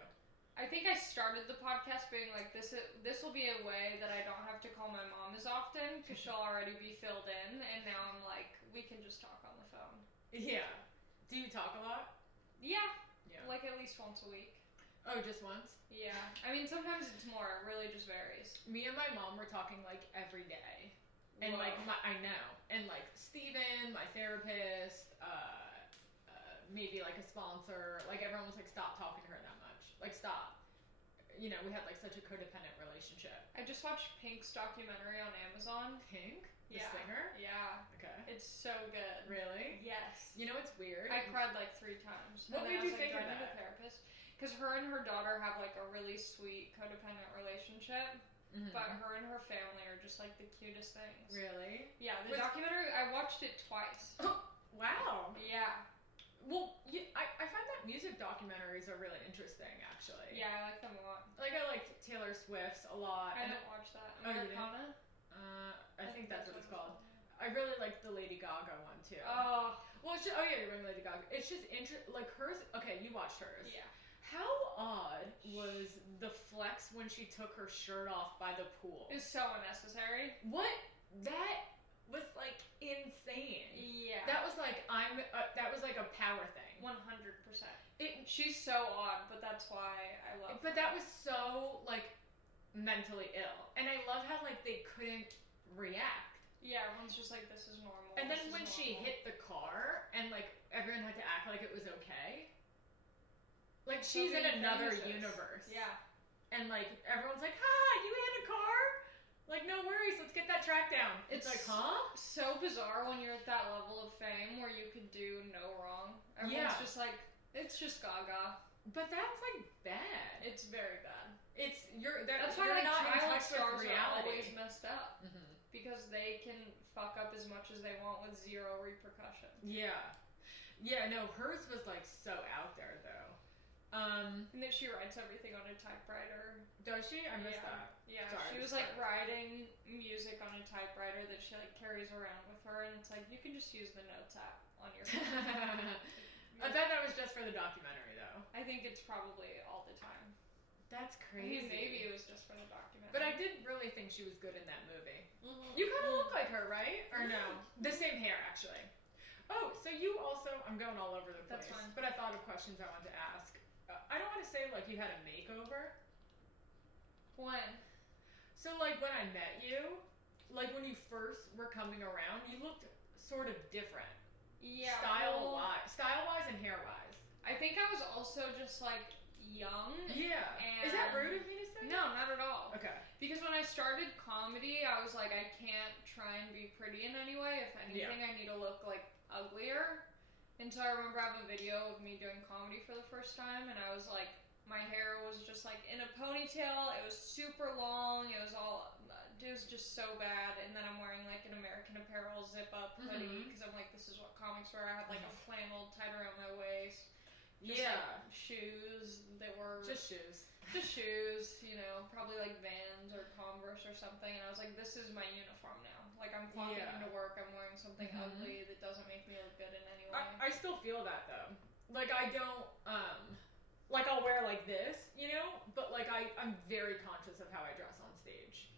I think I started the podcast being like, this will be a way that I don't have to call my mom as often because she'll already be filled in, and now I'm like, we can just talk on the phone. Yeah. Do you talk a lot? Yeah. Like at least once a week. Oh, just once? Yeah. I mean, sometimes it's more. It really just varies. Me and my mom were talking like every day. And like, I know. And like Steven, my therapist, maybe like a sponsor, like everyone was like, stop talking to her that much. Like, stop. You know, we had like such a codependent relationship. I just watched Pink's documentary on Amazon. Pink? The singer? Yeah. Okay. It's so good. Really? Yes. You know what's weird? I cried like 3 times. What made you think of that? A therapist. Because her and her daughter have like a really sweet codependent relationship. But her and her family are just like the cutest things. Really? Yeah, the documentary, I watched it twice. Wow. Yeah. Well, I find that music documentaries are really interesting, actually. Yeah, I like them a lot. Like, I liked Taylor Swift's a lot. I didn't watch that. Americana? I think that's what it's called. I really liked the Lady Gaga one, too. Oh. Well, it's just, you're right, Lady Gaga. It's just like hers, okay, you watched hers. Yeah. How odd was the flex when she took her shirt off by the pool? It was so unnecessary. What? That was like insane. Yeah. That was like that was like a power thing. 100%. She's so odd, but that's why I love her. But that was so like mentally ill, and I love how like they couldn't react. Yeah, everyone's just like, this is normal. And then when she hit the car, and like everyone had to act like it was okay. Like she's in another universe. Yeah. And like everyone's like, "Ha, you hit a car? Like, no worries, let's get that track down." It's like, huh? So bizarre when you're at that level of fame where you could do no wrong. Everyone's just like, it's just Gaga. But that's like bad. It's very bad. That's why you're like not in child touch stars with reality. are always messed up because they can fuck up as much as they want with zero repercussion. Yeah. No, hers was like so out there though. And then she writes everything on a typewriter. Does she? I missed that. Yeah, sorry, she was like writing music on a typewriter that she like carries around with her, and it's like you can just use the notes app on your phone. I bet that was just for the documentary though. I think it's probably all the time. That's crazy. I mean, maybe it was just for the documentary. But I did really think she was good in that movie. You kind of look like her, right? Or no? The same hair, actually. Oh, so you also, I'm going all over the place. That's fine. But I thought of questions I wanted to ask. I don't want to say like you had a makeover. When? So like when I met you, like when you first were coming around, you looked sort of different. Yeah. Style-wise and hair-wise. I think I was also just like young. Yeah. And Is that rude of me to say? No, not at all. Okay. Because when I started comedy, I was like, I can't try and be pretty in any way. If anything, I need to look like uglier. And so I remember I have a video of me doing comedy for the first time, and I was like, my hair was just like in a ponytail. It was super long. It was just so bad. And then I'm wearing like an American Apparel zip-up hoodie because I'm like, this is what comics wear. I had like a flannel tied around my waist. Just like shoes that were just shoes, you know, probably like Vans or Converse or something, and I was like, this is my uniform now. Like, I'm clocking into work, I'm wearing something ugly that doesn't make me look good in any way. I still feel that though. Like, I don't, like I'll wear like this, you know, but like I'm very conscious of how I dress on stage.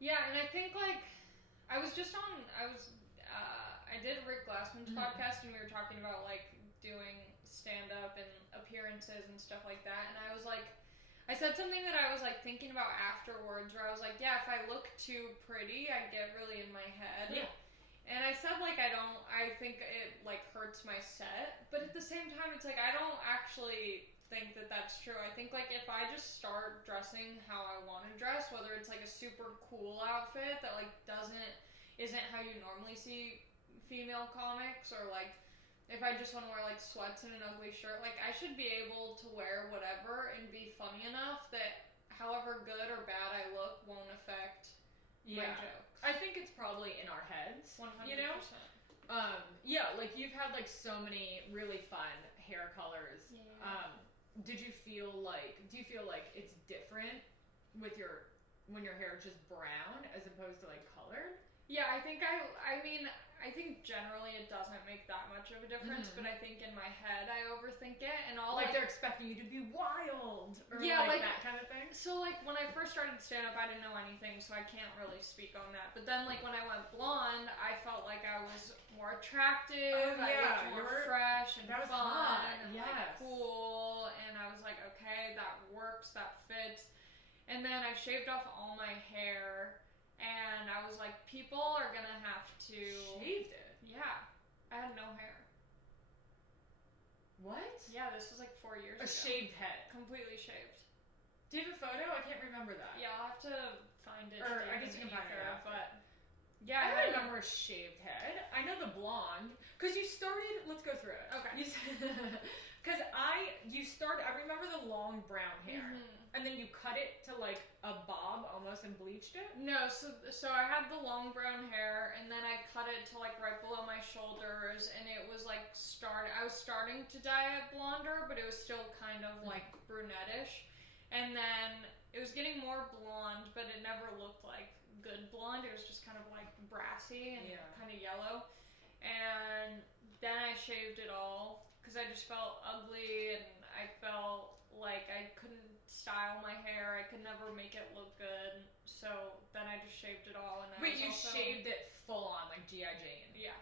Yeah, and I think like, I did Rick Glassman's podcast, and we were talking about like doing stand-up and appearances and stuff like that, and I was like, I said something that I was like thinking about afterwards, where I was like, yeah, if I look too pretty, I get really in my head. Yeah. And I said like, I think it like hurts my set, but at the same time, it's like, I don't actually think that that's true. I think like if I just start dressing how I want to dress, whether it's like a super cool outfit that like isn't how you normally see female comics, or like if I just want to wear like sweats and an ugly shirt, like I should be able to wear whatever and be funny enough that however good or bad I look won't affect my jokes. I think it's probably in our heads. 100%. You know? Yeah, like you've had like so many really fun hair colors. Yeah. Do you feel like it's different with when your hair is just brown as opposed to like colored? Yeah, I think I think generally it doesn't make that much of a difference, but I think in my head I overthink it, and all like they're expecting you to be wild or like that kind of thing. So like when I first started stand up, I didn't know anything, so I can't really speak on that. But then like when I went blonde, I felt like I was more attractive. I looked more fresh and fun and like cool, and I was like, okay, that works, that fits. And then I shaved off all my hair. And I was like, people are gonna have to... Shaved it? Yeah. I had no hair. What? Yeah, this was like 4 years ago. A shaved head? Completely shaved. Do you have a photo? I can't remember that. Yeah, I'll have to find it. Or I guess you can find it after. But yeah, I don't remember a shaved head. I know the blonde. Because you started... Let's go through it. Okay. Because I remember the long brown hair. And then you cut it to like a bob almost and bleached it? No, so I had the long brown hair, and then I cut it to like right below my shoulders, and it was like I was starting to dye it blonder, but it was still kind of like brunettish. And then it was getting more blonde, but it never looked like good blonde. It was just kind of like brassy and kind of yellow. And then I shaved it all because I just felt ugly, and I felt like I couldn't style my hair. I could never make it look good. So then I just shaved it all. And Wait, you shaved it full on, like G.I. Jane? Yeah.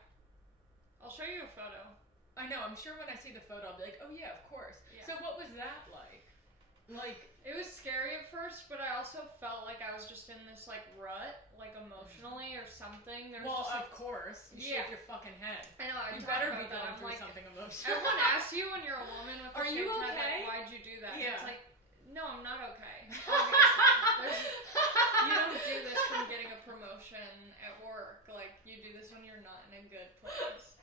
I'll show you a photo. I know. I'm sure when I see the photo, I'll be like, oh yeah, of course. Yeah. So what was that like? Like, it was scary at first, but I also felt like I was just in this like rut, like emotionally or something. Of course. You shaved your fucking head. I know. You better be going through something emotional. Everyone asks you when you're a woman with a shaved head, like, why'd you do that? Yeah. It's like, no, I'm not okay. You don't do this from getting a promotion at work. Like, you do this when you're not in a good place.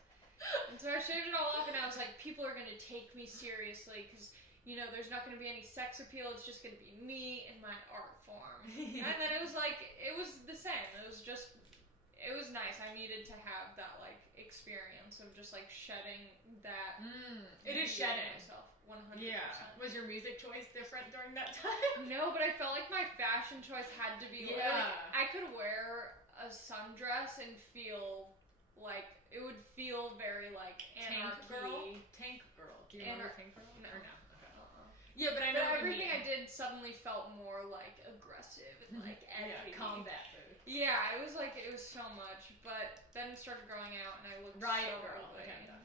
And so I shaved it all off, and I was like, people are going to take me seriously because, you know, there's not going to be any sex appeal. It's just going to be me and my art form. And then it was like, it was the same. It was nice. I needed to have that, like, experience of just, like, shedding that. It is shedding. Myself. 100%. Yeah. Was your music choice different during that time? No, but I felt like my fashion choice had to be like, I could wear a sundress and feel like it would feel very like anarchy. Tank girl. Do you remember Tank Girl? No. Or no? Okay. Yeah, but I know everything I did suddenly felt more like aggressive and like edgy. Combat boots. Yeah, it was so much, but then it started growing out and I looked Riot so girl. ugly. Okay, done.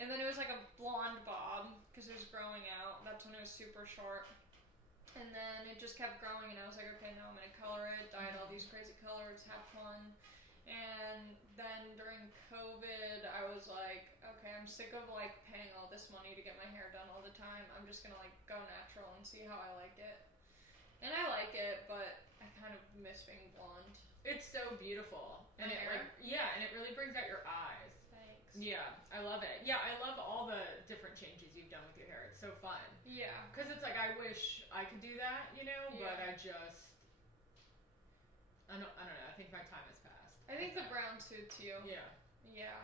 And then it was like a blonde bob because it was growing out. That's when it was super short. And then it just kept growing, and I was like, okay, now I'm gonna color it, dye it all these crazy colors, have fun. And then during COVID, I was like, okay, I'm sick of like paying all this money to get my hair done all the time. I'm just gonna like go natural and see how I like it. And I like it, but I kind of miss being blonde. It's so beautiful. And My it hair? and it really brings out your eyes. Thanks. Yeah, I love it. Yeah, I love all the different changes you've done with your hair. It's so fun. Yeah. Because it's like, I wish I could do that, you know, but I don't know, I think my time has passed. I think the brown suits you. Yeah. Yeah.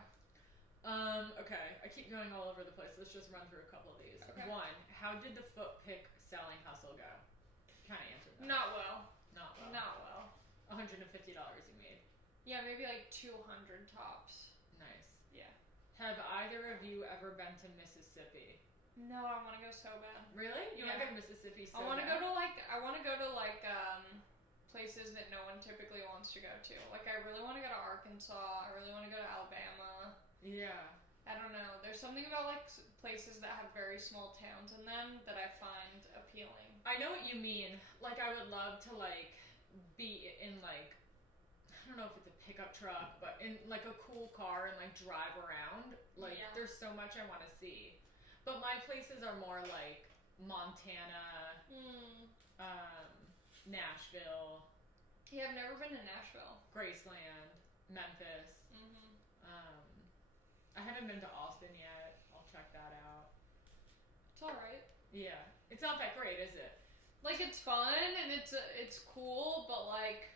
Okay, I keep going all over the place. Let's just run through a couple of these. Okay. 1, how did the foot pick selling hustle go? Kind of answered that. Not well. Not well. Not well. $150 you made. Yeah, maybe like 200 tops. Nice. Yeah. Have either of you ever been to Mississippi? No, I want to go so bad. Really? You want to Yeah. go to Mississippi so I want to bad? go to like places that no one typically wants to go to. Like I really want to go to Arkansas. I really want to go to Alabama. Yeah. I don't know. There's something about like places that have very small towns in them that I find appealing. I know what you mean. Like I would love to like be in like, I don't know if it's a pickup truck, but in like a cool car and like drive around. Like Yeah. there's so much I want to see. But my places are more like Montana, Nashville, Yeah, I've never been to Nashville. Graceland, Memphis. I haven't been to Austin yet. I'll check that out. It's alright. Yeah. It's not that great, is it? Like it's fun and it's cool, but like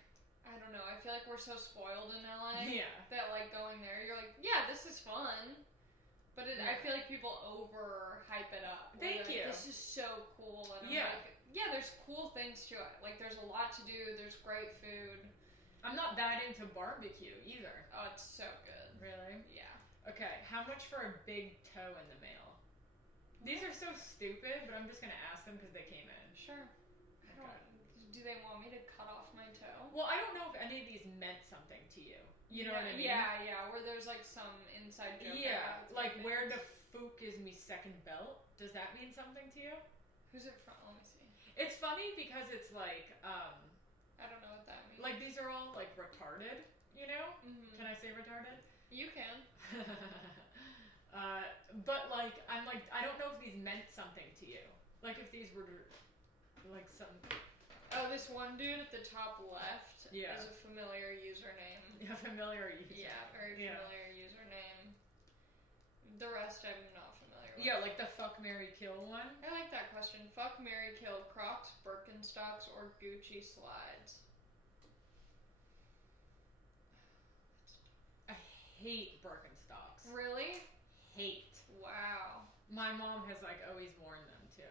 I don't know. I feel like we're so spoiled in LA Yeah. that like going there, you're like, yeah, this is fun. But I feel like people overhype it up. Thank you. This is so cool. And I'm like, yeah, there's cool things to it. Like there's a lot to do. There's great food. I'm not that into barbecue either. Oh, it's so good. Really? Yeah. Okay, how much for a big toe in the mail? These are so stupid, but I'm just gonna ask them because they came in. Sure. Do they want me to cut off my toe? Well, I don't know if any of these meant something to you. You know what I mean? Yeah, where there's like some inside joke. Yeah, like where the fuck is me second belt? Does that mean something to you? Who's it from? Let me see. It's funny because it's like, I don't know what that means. like these are all like retarded, you know? Mm-hmm. Can I say retarded? You can. But like, I'm like, I don't know if these meant something to you. Like if these were like some. Oh, this one dude at the top left is Yeah. a familiar username. Yeah, familiar username. Yeah, very familiar username. The rest I'm not familiar with. Yeah, like the fuck, marry, kill one. I like that question. Fuck, marry, kill, Crocs, Birkenstocks, or Gucci slides? I hate Birkenstocks. Really? Hate. Wow. My mom has like always worn them too.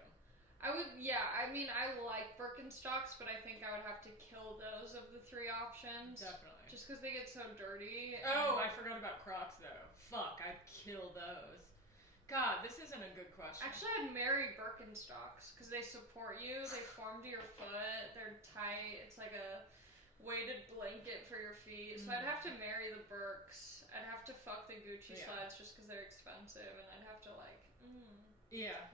I mean, I like Birkenstocks, but I think I would have to kill those of the 3 options. Definitely. Just because they get so dirty. Oh, I forgot about Crocs though. Fuck, I'd kill those. God, this isn't a good question. Actually, I'd marry Birkenstocks because they support you. They form to your foot. They're tight. It's like a weighted blanket for your feet. So I'd have to marry the Birks. I'd have to fuck the Gucci slides just because they're expensive, and I'd have to like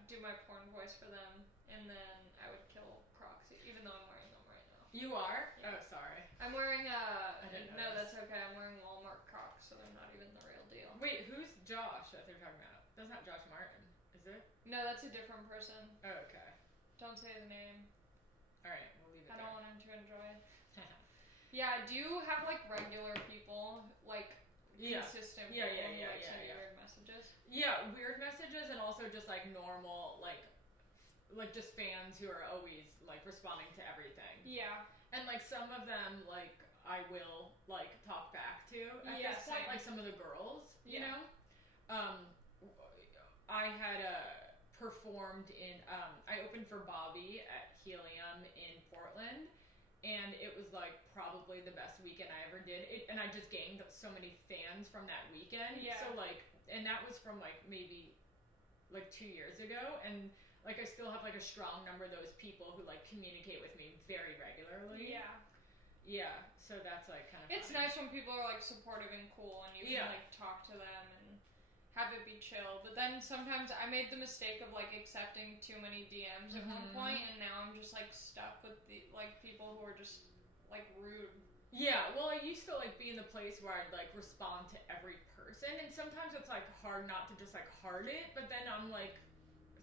do my porn voice for them, and then I would kill Crocs, even though I'm wearing them right now. You are? Yeah. Oh, sorry. I'm wearing didn't no, notice. that's okay. I'm wearing Walmart Crocs, so they're not even the real deal. Wait, who's Josh that they're talking about? That's not Josh Martin, is it? No, that's a different person. Oh, okay. Don't say his name. Alright, we'll leave it I there. don't want him to enjoy it. Yeah, do you have like regular people, like consistent people who like send you weird messages? Yeah, weird messages and also just like normal, like just fans who are always like responding to everything. Yeah. And like some of them like I will like talk back to at this point, same. like some of the girls, you Yeah. know? I had performed in, I opened for Bobby at Helium in Portland, and it was like probably the best weekend I ever did. And I just gained so many fans from that weekend. Yeah. So like, and that was from like maybe like 2 years ago, and like I still have like a strong number of those people who like communicate with me very regularly. Yeah. Yeah, so that's like kind of It's funny. nice when people are like supportive and cool, and you can like talk to them and have it be chill. But then sometimes I made the mistake of like accepting too many DMs at one point, and now I'm just like stuck with the like people who are just like rude. Yeah, well, I used to like be in the place where I'd like respond to every person, and sometimes it's like hard not to just like heart it, but then I'm like,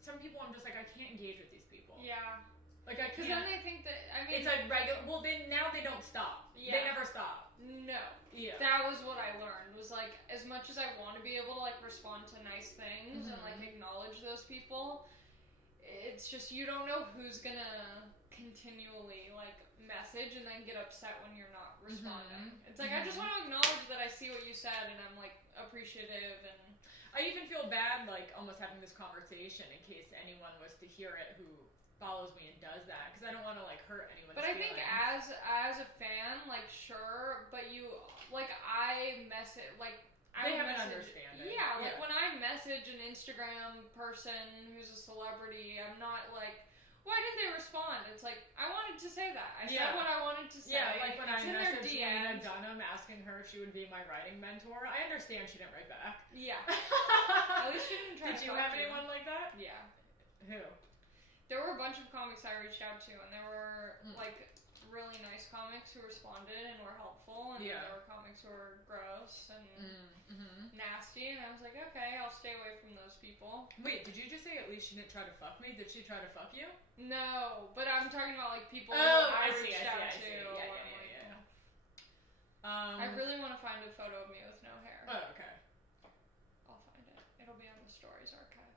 some people I'm just like, I can't engage with these people. Yeah. Like I can't. Because then they think that, I mean, it's like regular. Well, now they don't stop. Yeah. They never stop. No. Yeah. That was what I learned. Was like, as much as I want to be able to like respond to nice things and like acknowledge those people, it's just you don't know who's gonna continually like message and then get upset when you're not responding. It's like I just want to acknowledge that I see what you said and I'm like appreciative, and I even feel bad like almost having this conversation in case anyone was to hear it who follows me and does that, because I don't want to like hurt anyone's But I feelings. think as a fan, like sure, but you like I message like they have an understanding. Yeah, like when I message an Instagram person who's a celebrity, I'm not like, why didn't they respond? It's like I wanted to say that. I said what I wanted to say. Yeah, like when I messaged Lena DMs. Dunham asking her if she would be my writing mentor, I understand she didn't write back. Yeah. At least she didn't try. Did you have anyone like that? Yeah. Who? There were a bunch of comics I reached out to, and there were like really nice comics who responded and were helpful, and there were comics who were gross and nasty, and I was like, okay, I'll stay away from those people. Wait, did you just say at least she didn't try to fuck me? Did she try to fuck you? No, but I'm talking about like people who I reached out to. Yeah. I really want to find a photo of me with no hair. Oh, okay. I'll find it. It'll be on the stories archive.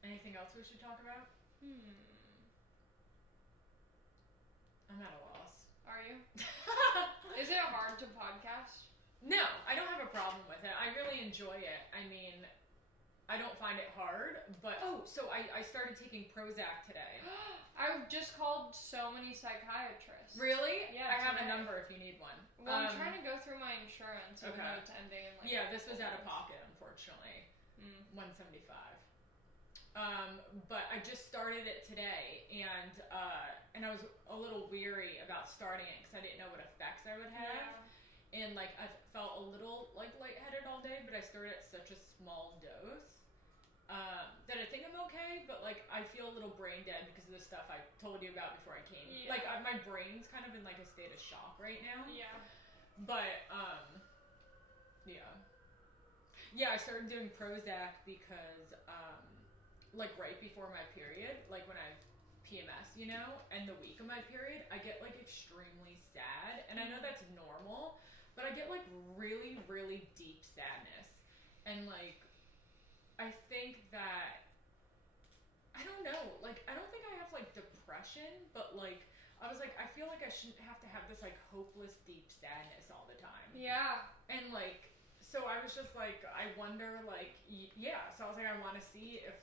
Anything else we should talk about? I'm at a loss. Are you? Is it hard to podcast? No, I don't have a problem with it. I really enjoy it. I mean, I don't find it hard, but so I started taking Prozac today. I just called so many psychiatrists. Really? Yeah. I have a number if you need one. Well, I'm trying to go through my insurance, even though it's ending in like. Yeah, this was out of pocket, unfortunately. $175. But I just started it today, and I was a little weary about starting it because I didn't know what effects I would have. Yeah. And like I felt a little like lightheaded all day, but I started at such a small dose that I think I'm okay. But like I feel a little brain dead because of the stuff I told you about before I came. Yeah. Like my brain's kind of in like a state of shock right now. Yeah. But yeah, I started doing Prozac because like right before my period, like when I have PMS, you know, and the week of my period, I get like extremely sad, and I know that's normal, but I get like really, really deep sadness, and like I think that I don't know, like I don't think I have like depression, but like I was like I feel like I shouldn't have to have this like hopeless deep sadness all the time. Yeah. And like so I was just like I wonder like so I was like I want to see if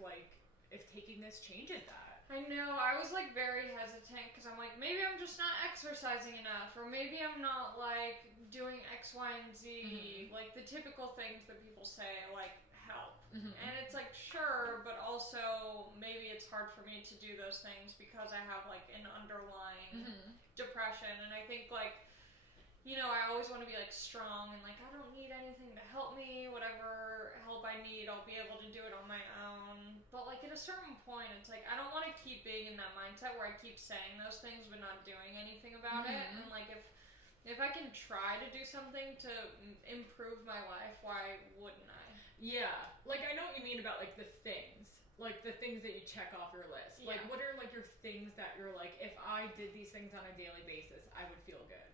taking this changes that. I know, I was like very hesitant because I'm like, maybe I'm just not exercising enough, or maybe I'm not like doing X, Y, and Z, like the typical things that people say like help. And it's like, sure, but also maybe it's hard for me to do those things because I have like an underlying depression, and I think like, you know, I always want to be like strong and like I don't need anything to help me, whatever help I need, I'll be able to do it on my own. But like at a certain point, it's like I don't want to keep being in that mindset where I keep saying those things but not doing anything about it. And like if I can try to do something to improve my life, why wouldn't I? Yeah, like I know what you mean about like the things that you check off your list. Like what are like your things that you're like, if I did these things on a daily basis, I would feel good?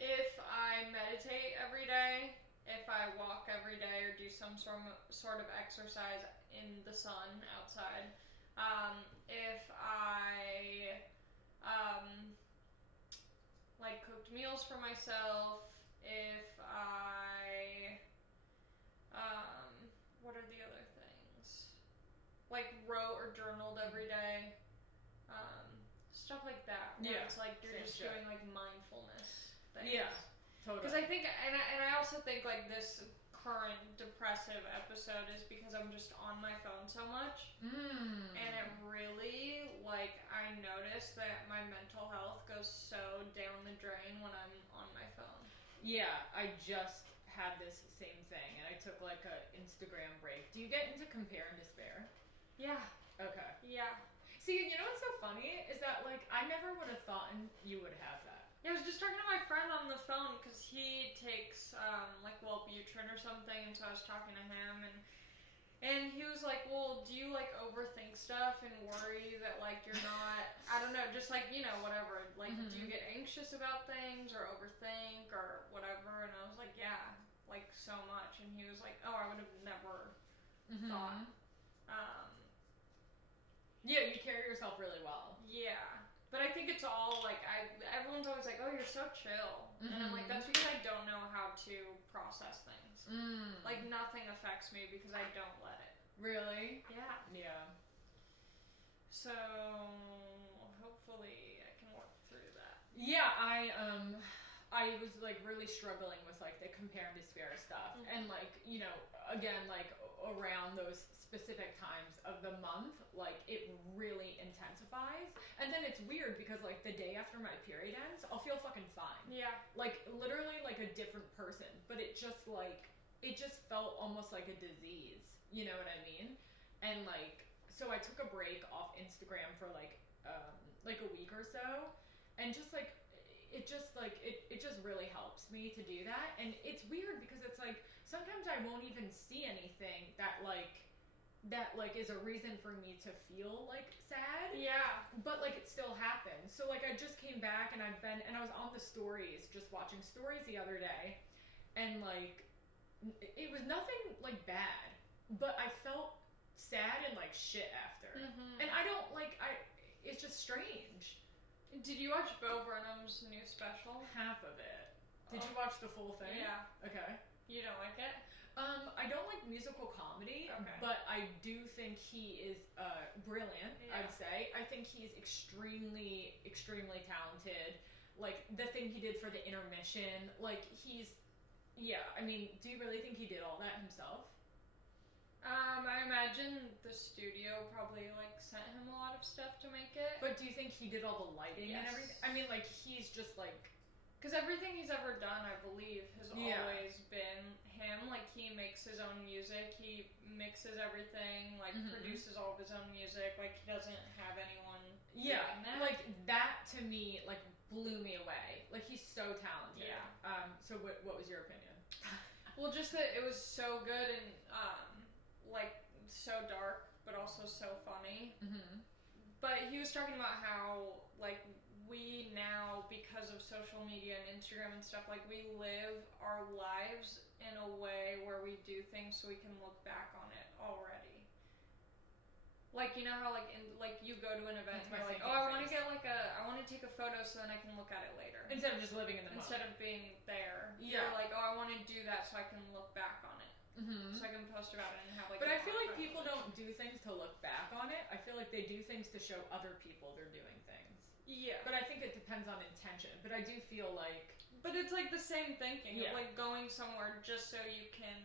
If I meditate every day, if I walk every day or do some sort of exercise in the sun outside, if I like cooked meals for myself, if I what are the other things? Like wrote or journaled every day, stuff like that. Where it's like you're just doing like mindfulness things. Yeah, totally. Because I think, and I also think like this current depressive episode is because I'm just on my phone so much, and it really like I notice that my mental health goes so down the drain when I'm on my phone. Yeah, I just had this same thing, and I took like a Instagram break. Do you get into compare and despair? Yeah. Okay. Yeah. See, you know what's so funny is that like I never would have thought you would have that. Yeah, I was just talking to my friend on the phone because he takes like Wellbutrin or something, and so I was talking to him, and he was like, well, do you like overthink stuff and worry that like you're not, I don't know, just like, you know, whatever, like do you get anxious about things or overthink or whatever? And I was like, yeah, like so much. And he was like, oh, I would have never thought. Yeah, you carry yourself really well. Yeah. But I think it's all like, everyone's always like, oh, you're so chill. And I'm like, that's because I don't know how to process things. Like nothing affects me because I don't let it. Really? Yeah. Yeah. So hopefully I can work through that. Yeah, I was like really struggling with like the compare and despair stuff, and like, you know, again, like around those specific times of the month, like it really intensifies. And then it's weird because like the day after my period ends, I'll feel fucking fine. Yeah. Like literally like a different person, but it just felt almost like a disease. You know what I mean? And like, so I took a break off Instagram for like a week or so, and just like it just really helps me to do that. And it's weird because it's like sometimes I won't even see anything that is a reason for me to feel like sad. Yeah. But like it still happens. So like I just came back and I was on the stories, just watching stories the other day, and like it was nothing like bad, but I felt sad and like shit after. And I don't like, it's just strange. Did you watch Bo Burnham's new special? Half of it. Did you watch the full thing? Yeah. Okay. You don't like it? I don't like musical comedy, but I do think he is brilliant, I'd say. I think he's extremely, extremely talented. Like, the thing he did for the intermission, like, I mean, do you really think he did all that himself? I imagine the studio probably, like, sent him a lot of stuff to make it. But do you think he did all the lighting and everything? I mean, like, he's just, like... Because everything he's ever done, I believe, has always been him. Like, he makes his own music, he mixes everything, like, produces all of his own music. Like, he doesn't have anyone doing that. Like, that, to me, like, blew me away. Like, he's so talented. Yeah. So what was your opinion? Well, just that it was so good and, like, so dark, but also so funny. But he was talking about how, like, we now, because of social media and Instagram and stuff, like, we live our lives in a way where we do things so we can look back on it already. Like, you know how, like, you go to an event and you're like, oh, I want to take a photo so then I can look at it later. Instead of just living in the moment. Instead of being there. Yeah. You're like, oh, I want to do that so I can look back on it. So I can post about it and have, like, but I feel like people don't do things to look back on it. I feel like they do things to show other people they're doing things. Yeah. But I think it depends on intention. But I do feel like... But it's like the same thinking. Yeah. Of like going somewhere just so you can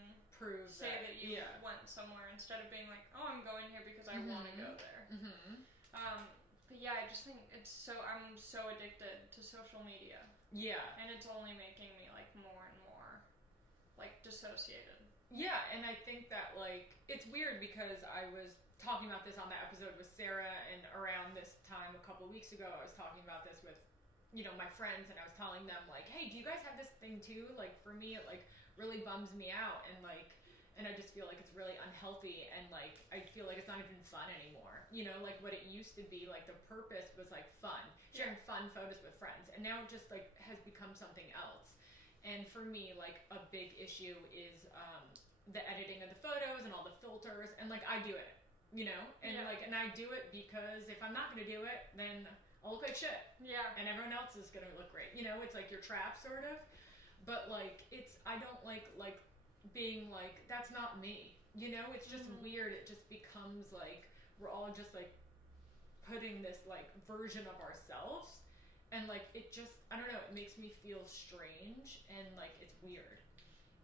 say that you went somewhere instead of being like, oh, I'm going here because I want to go there. But yeah, I just think I'm so addicted to social media. Yeah. And it's only making me like more and more like dissociated. Yeah, and I think that like, it's weird because I was talking about this on the episode with Sarah, and around this time a couple weeks ago I was talking about this with, you know, my friends, and I was telling them like, hey, do you guys have this thing too? Like, for me it like really bums me out, and I just feel like it's really unhealthy, and like I feel like it's not even fun anymore. You know, like what it used to be, like the purpose was like fun, sharing fun photos with friends, and now it just like has become something else. And for me, like a big issue is the editing of the photos and all the filters, and like I do it, you know, and and I do it because if I'm not gonna do it, then I'll look like shit. Yeah. And everyone else is gonna look great. You know, it's like you're trapped sort of. But like I don't like being like, that's not me. You know, it's just weird. It just becomes like we're all just like putting this like version of ourselves, and like it just, I don't know, it makes me feel strange, and like it's weird.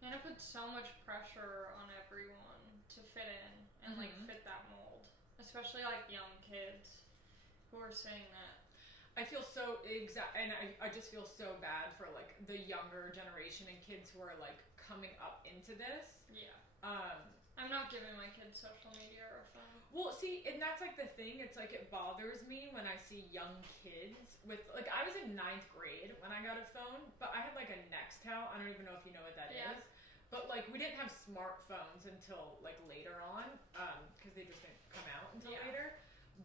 And it puts so much pressure on everyone to fit in and like fit that mold, especially like young kids who are saying that. I feel and I just feel so bad for like the younger generation and kids who are like coming up into this. Yeah. I'm not giving my kids social media or a phone. Well, see, and that's like the thing. It's like it bothers me when I see young kids with, like, I was in 9th grade when I got a phone, but I had like a Nextel. I don't even know if you know what that is. But like we didn't have smartphones until like later on, because they just didn't come out until later.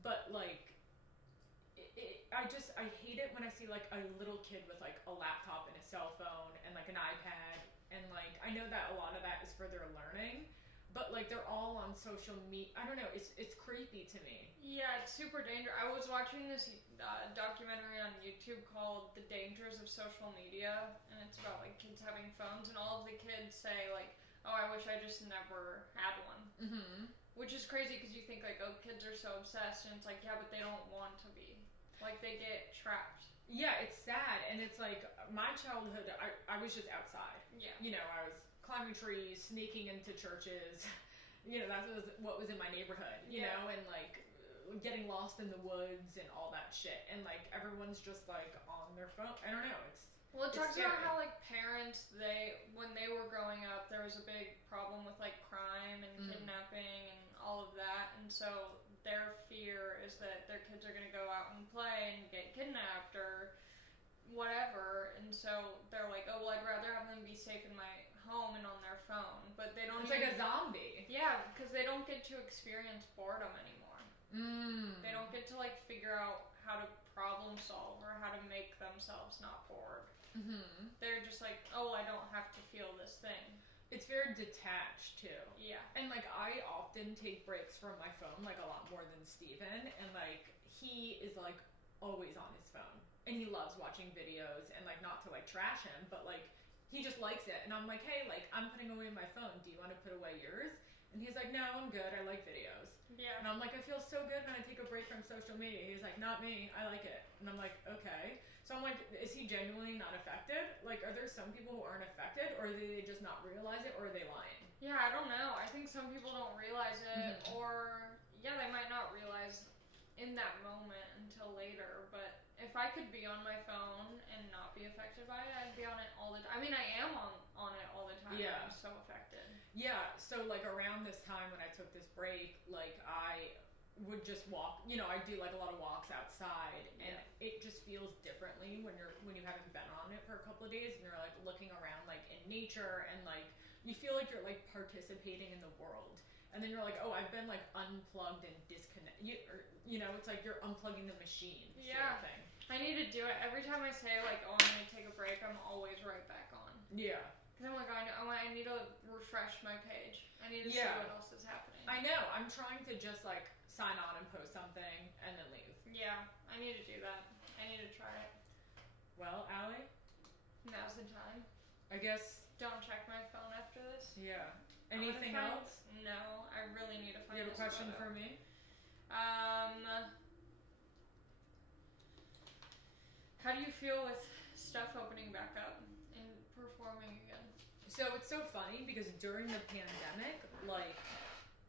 But like, I hate it when I see like a little kid with like a laptop and a cell phone and like an iPad, and like I know that a lot of that is for their learning. But like they're all on social media. I don't know. It's creepy to me. Yeah, it's super dangerous. I was watching this documentary on YouTube called "The Dangers of Social Media," and it's about like kids having phones, and all of the kids say like, "Oh, I wish I just never had one." Mm-hmm. Which is crazy because you think like, "Oh, kids are so obsessed," and it's like, yeah, but they don't want to be. Like they get trapped. Yeah, it's sad, and it's like my childhood. I was just outside. Yeah. You know, I was climbing trees, sneaking into churches. You know, that was what was in my neighborhood. You know, and like getting lost in the woods and all that shit. And like everyone's just like on their phone. I don't know. It talks about how like parents, when they were growing up, there was a big problem with like crime and kidnapping and all of that, and so their fear is that their kids are gonna go out and play and get kidnapped or whatever, and so they're like, oh well, I'd rather have them be safe in my home and on their phone, but they don't. It's like a zombie. Yeah, because they don't get to experience boredom anymore. They don't get to like figure out how to problem solve or how to make themselves not bored. They're just like, oh, I don't have to feel this thing. It's very detached too. Yeah. And like I often take breaks from my phone like a lot more than Steven, and like he is like always on his phone. And he loves watching videos, and like not to like trash him, but like he just likes it. And I'm like, hey, like I'm putting away my phone. Do you want to put away yours? And he's like, no, I'm good. I like videos. Yeah. And I'm like, I feel so good when I take a break from social media. He's like, not me. I like it. And I'm like, okay. So I'm like, is he genuinely not affected? Like, are there some people who aren't affected, or do they just not realize it, or are they lying? Yeah, I don't know. I think some people don't realize it, or yeah, they might not realize in that moment until later. But if I could be on my phone and not be affected by it, I'd be on it all the time. I mean, I am on it all the time. Yeah. I'm so affected. Yeah, so like around this time when I took this break, like I would just walk, you know, I do like a lot of walks outside, and it just feels differently when you haven't been on it for a couple of days, and you're like looking around like in nature, and like you feel like you're like participating in the world. And then you're like, oh, I've been like unplugged and disconnected. You know, it's like you're unplugging the machine sort of thing. I need to do it. Every time I say like, oh, I'm gonna take a break, I'm always right back on. Yeah. Because I'm like, I need to refresh my page. I need to see what else is happening. I know. I'm trying to just like sign on and post something and then leave. Yeah, I need to do that. I need to try it. Well, Allie? Now's the time. I guess. Don't check my phone after this. Yeah. Anything else? No, I really need to find. You have a question for me? How do you feel with stuff opening back up and performing again? So it's so funny because during the pandemic, like,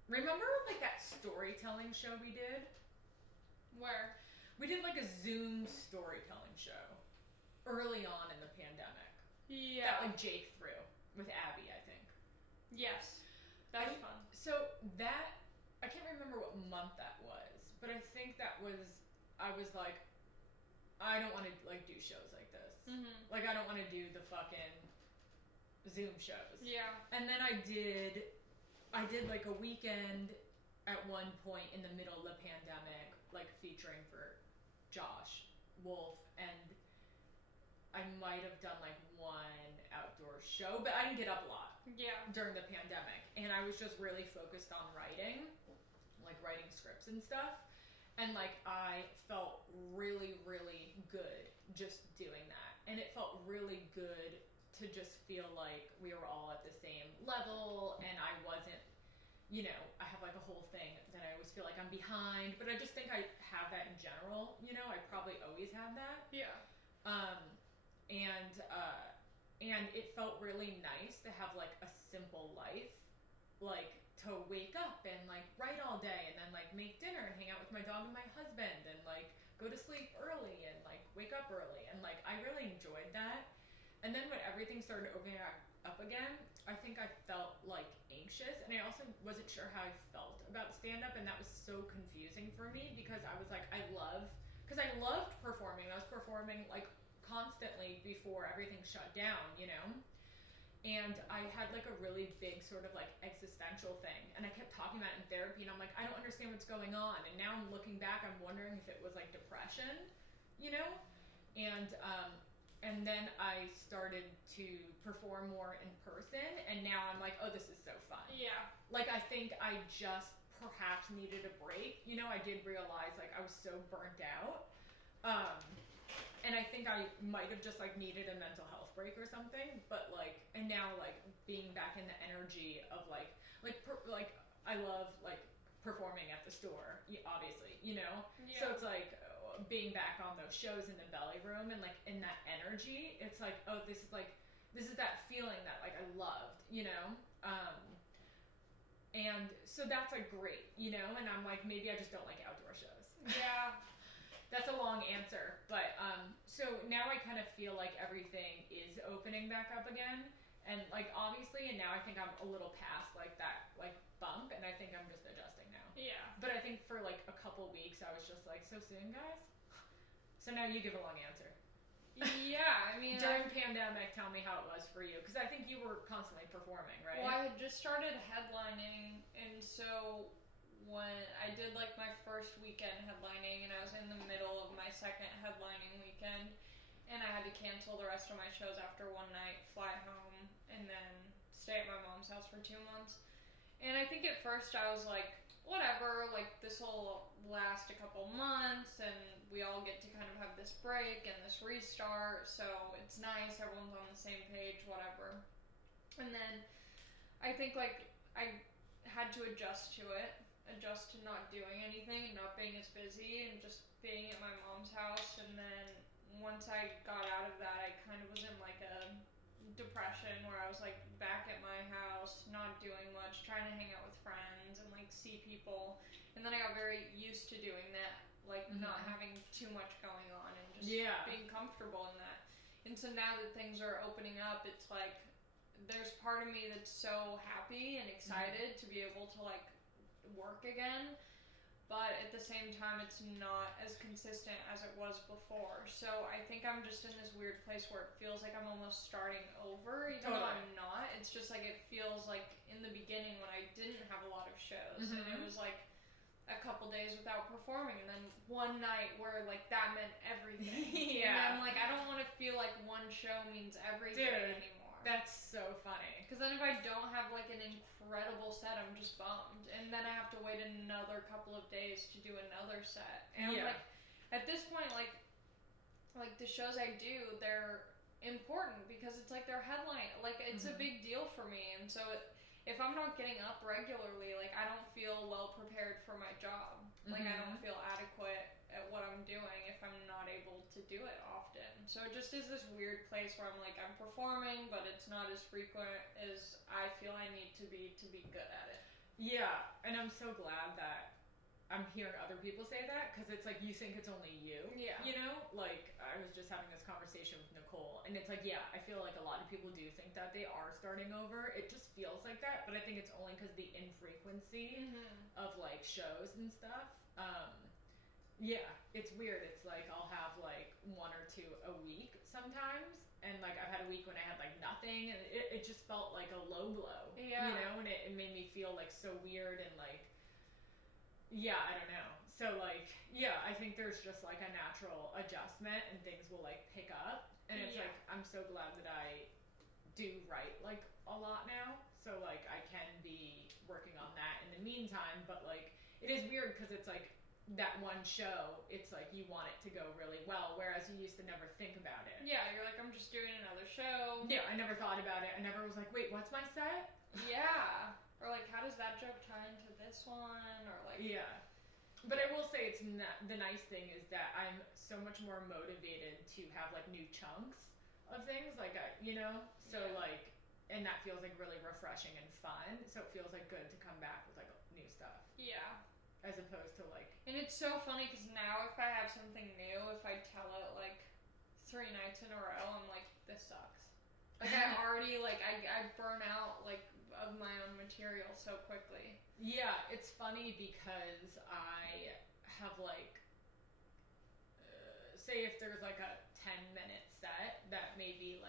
remember like that storytelling show we did? Where? We did like a Zoom storytelling show early on in the pandemic. Yeah. That like Jake threw with Abby, I think. Yes. That was fun. So that, I can't remember what month that was, but I think that was, I was like, I don't want to like do shows like this. Like I don't want to do the fucking Zoom shows. Yeah. And then I did like a weekend at one point in the middle of the pandemic, like featuring for Josh Wolf, and I might have done like one outdoor show, but I didn't get up a lot. Yeah. During the pandemic, and I was just really focused on writing scripts and stuff, and like I felt really, really good just doing that, and it felt really good to just feel like we were all at the same level, and I wasn't, you know, I have like a whole thing that I always feel like I'm behind, but I just think I have that in general, you know, I probably always have that. Yeah. And it felt really nice to have like a simple life, like to wake up and like write all day, and then like make dinner and hang out with my dog and my husband, and like go to sleep early and like wake up early, and like I really enjoyed that. And then when everything started opening up again, I think I felt like anxious, and I also wasn't sure how I felt about stand-up, and that was so confusing for me because I was like, I loved performing. I was performing like constantly before everything shut down, you know? And I had like a really big sort of like existential thing, and I kept talking about it in therapy, and I'm like, I don't understand what's going on. And now I'm looking back, I'm wondering if it was like depression, you know? And then I started to perform more in person, and now I'm like, oh, this is so fun. Yeah. Like, I think I just perhaps needed a break. You know, I did realize, like, I was so burnt out. And I think I might have just, like, needed a mental health break or something. But, like, and now, like, being back in the energy of, like I love, like, performing at the store, obviously, you know? Yeah. So it's, like, being back on those shows in the belly room and, like, in that energy, it's, like, oh, this is that feeling that, like, I loved, you know? And so that's, like, great, you know? And I'm, like, maybe I just don't like outdoor shows. Yeah. That's a long answer, but so now I kind of feel like everything is opening back up again, and like obviously, and now I think I'm a little past like that like bump, and I think I'm just adjusting now. Yeah. But I think for like a couple weeks I was just like, so soon, guys? So now you give a long answer. Yeah, I mean during pandemic, tell me how it was for you, because I think you were constantly performing, right? Well, I had just started headlining, and so when I did like my first weekend headlining, and I was in the middle of my second headlining weekend, and I had to cancel the rest of my shows after one night, fly home, and then stay at my mom's house for 2 months. And I think at first I was like, whatever, like this will last a couple months, and we all get to kind of have this break and this restart, so it's nice, everyone's on the same page, whatever. And then I think like I had to adjust to not doing anything and not being as busy and just being at my mom's house. And then once I got out of that, I kind of was in like a depression where I was like back at my house, not doing much, trying to hang out with friends and like see people. And then I got very used to doing that, like not having too much going on and just being comfortable in that. And so now that things are opening up, it's like there's part of me that's so happy and excited to be able to like work again, but at the same time it's not as consistent as it was before. So I think I'm just in this weird place where it feels like I'm almost starting over, even though I'm not. It's just like it feels like in the beginning when I didn't have a lot of shows, and it was like a couple days without performing, and then one night where like that meant everything. And I'm like, I don't want to feel like one show means everything anymore. That's so funny. Because then if I don't have like an incredible set, I'm just bummed. And then I have to wait another couple of days to do another set. And I'm like, at this point, like the shows I do, they're important because it's like they're headline. Like it's a big deal for me. And so if I'm not getting up regularly, like I don't feel well prepared for my job. Like I don't feel adequate at what I'm doing if I'm not able to do it often. So it just is this weird place where I'm like, I'm performing, but it's not as frequent as I feel I need to be good at it. Yeah, and I'm so glad that I'm hearing other people say that, because it's like you think it's only you. Yeah. You know? Like, I was just having this conversation with Nicole, and it's like, yeah, I feel like a lot of people do think that they are starting over. It just feels like that, but I think it's only because the infrequency of, like, shows and stuff. Yeah, it's weird. It's like I'll have, like, 1 or 2 a week sometimes, and, like, I've had a week when I had, like, nothing, and it just felt like a low blow. Yeah. You know? And it made me feel, like, so weird and, like, yeah, I don't know. So, like, yeah, I think there's just, like, a natural adjustment and things will, like, pick up. And it's, like, I'm so glad that I do write, like, a lot now. So, like, I can be working on that in the meantime. But, like, it is weird because it's, like, that one show, it's, like, you want it to go really well, whereas you used to never think about it. Yeah, you're like, I'm just doing another show. Yeah, I never thought about it. I never was like, wait, what's my set? Yeah. Or, like, how does that joke tie into this one? Or, like... Yeah. But I will say it's the nice thing is that I'm so much more motivated to have, like, new chunks of things. Like, you know? So, like, and that feels, like, really refreshing and fun. So it feels, like, good to come back with, like, new stuff. Yeah. As opposed to, like... And it's so funny because now if I have something new, if I tell it, like, 3 nights in a row, I'm like, this sucks. Like I already I burn out of my own material so quickly. Yeah, it's funny because I have say if there's a 10-minute set that maybe 60%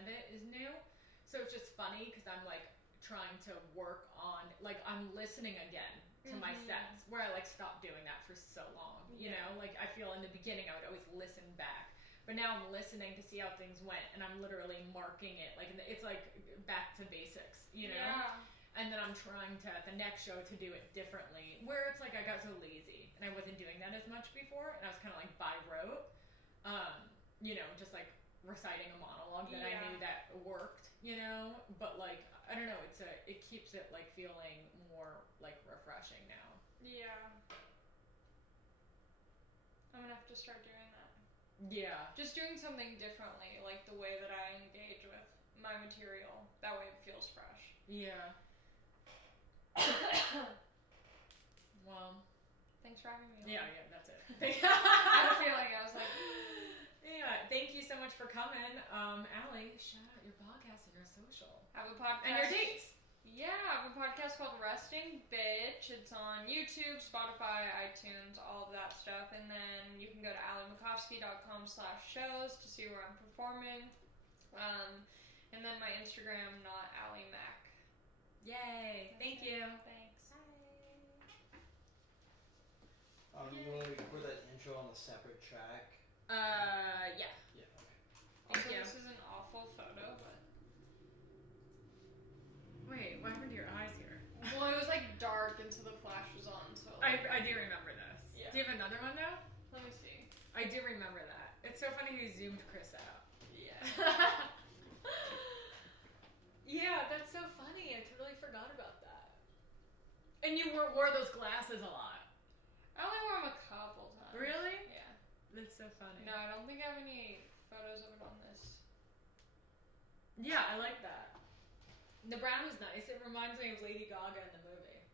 of it is new. So it's just funny because I'm trying to work on I'm listening again to my sets where I stopped doing that for so long. You know, I feel in the beginning I would always listen back. But now I'm listening to see how things went, and I'm literally marking it. It's back to basics, you know? Yeah. And then I'm trying to, at the next show, to do it differently. Where it's I got so lazy, and I wasn't doing that as much before, and I was kind of by rote. You know, just reciting a monologue that I knew that worked, you know? But I don't know, it keeps it feeling more refreshing now. Yeah. I'm gonna have to start doing that. Yeah. Just doing something differently, the way that I engage with my material. That way it feels fresh. Yeah. Well, thanks for having me on. Yeah, that's it. I had a feeling. I was yeah, thank you so much for coming. Allie, shout out your podcast and your social. I have a podcast. And your dates. Yeah, I have a podcast called Resting Bitch. It's on YouTube, Spotify, iTunes, all of that stuff. And then you can go to alliemakowski.com/shows to see where I'm performing. And then my Instagram, not Allie Mac. Yay! Thank you. Thanks. You want to record that intro on a separate track? Yeah. Yeah, okay. Thank you. This is an awful photo, but... Wait, what happened to your eyes here? Well, it was dark and so the flash was on, so... I do remember this. Yeah. Do you have another one though? Let me see. I do remember that. It's so funny you zoomed Chris out. Yeah. Yeah, that's so funny. I totally forgot about that. And you wore those glasses a lot. I only wore them a couple times. Really? Yeah. That's so funny. No, I don't think I have any photos of it on this. Yeah, I like that. The brown is nice. It reminds me of Lady Gaga in the movie.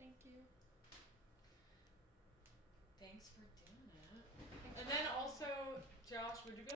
Thank you. Thanks for doing it. And then also, Josh, would you be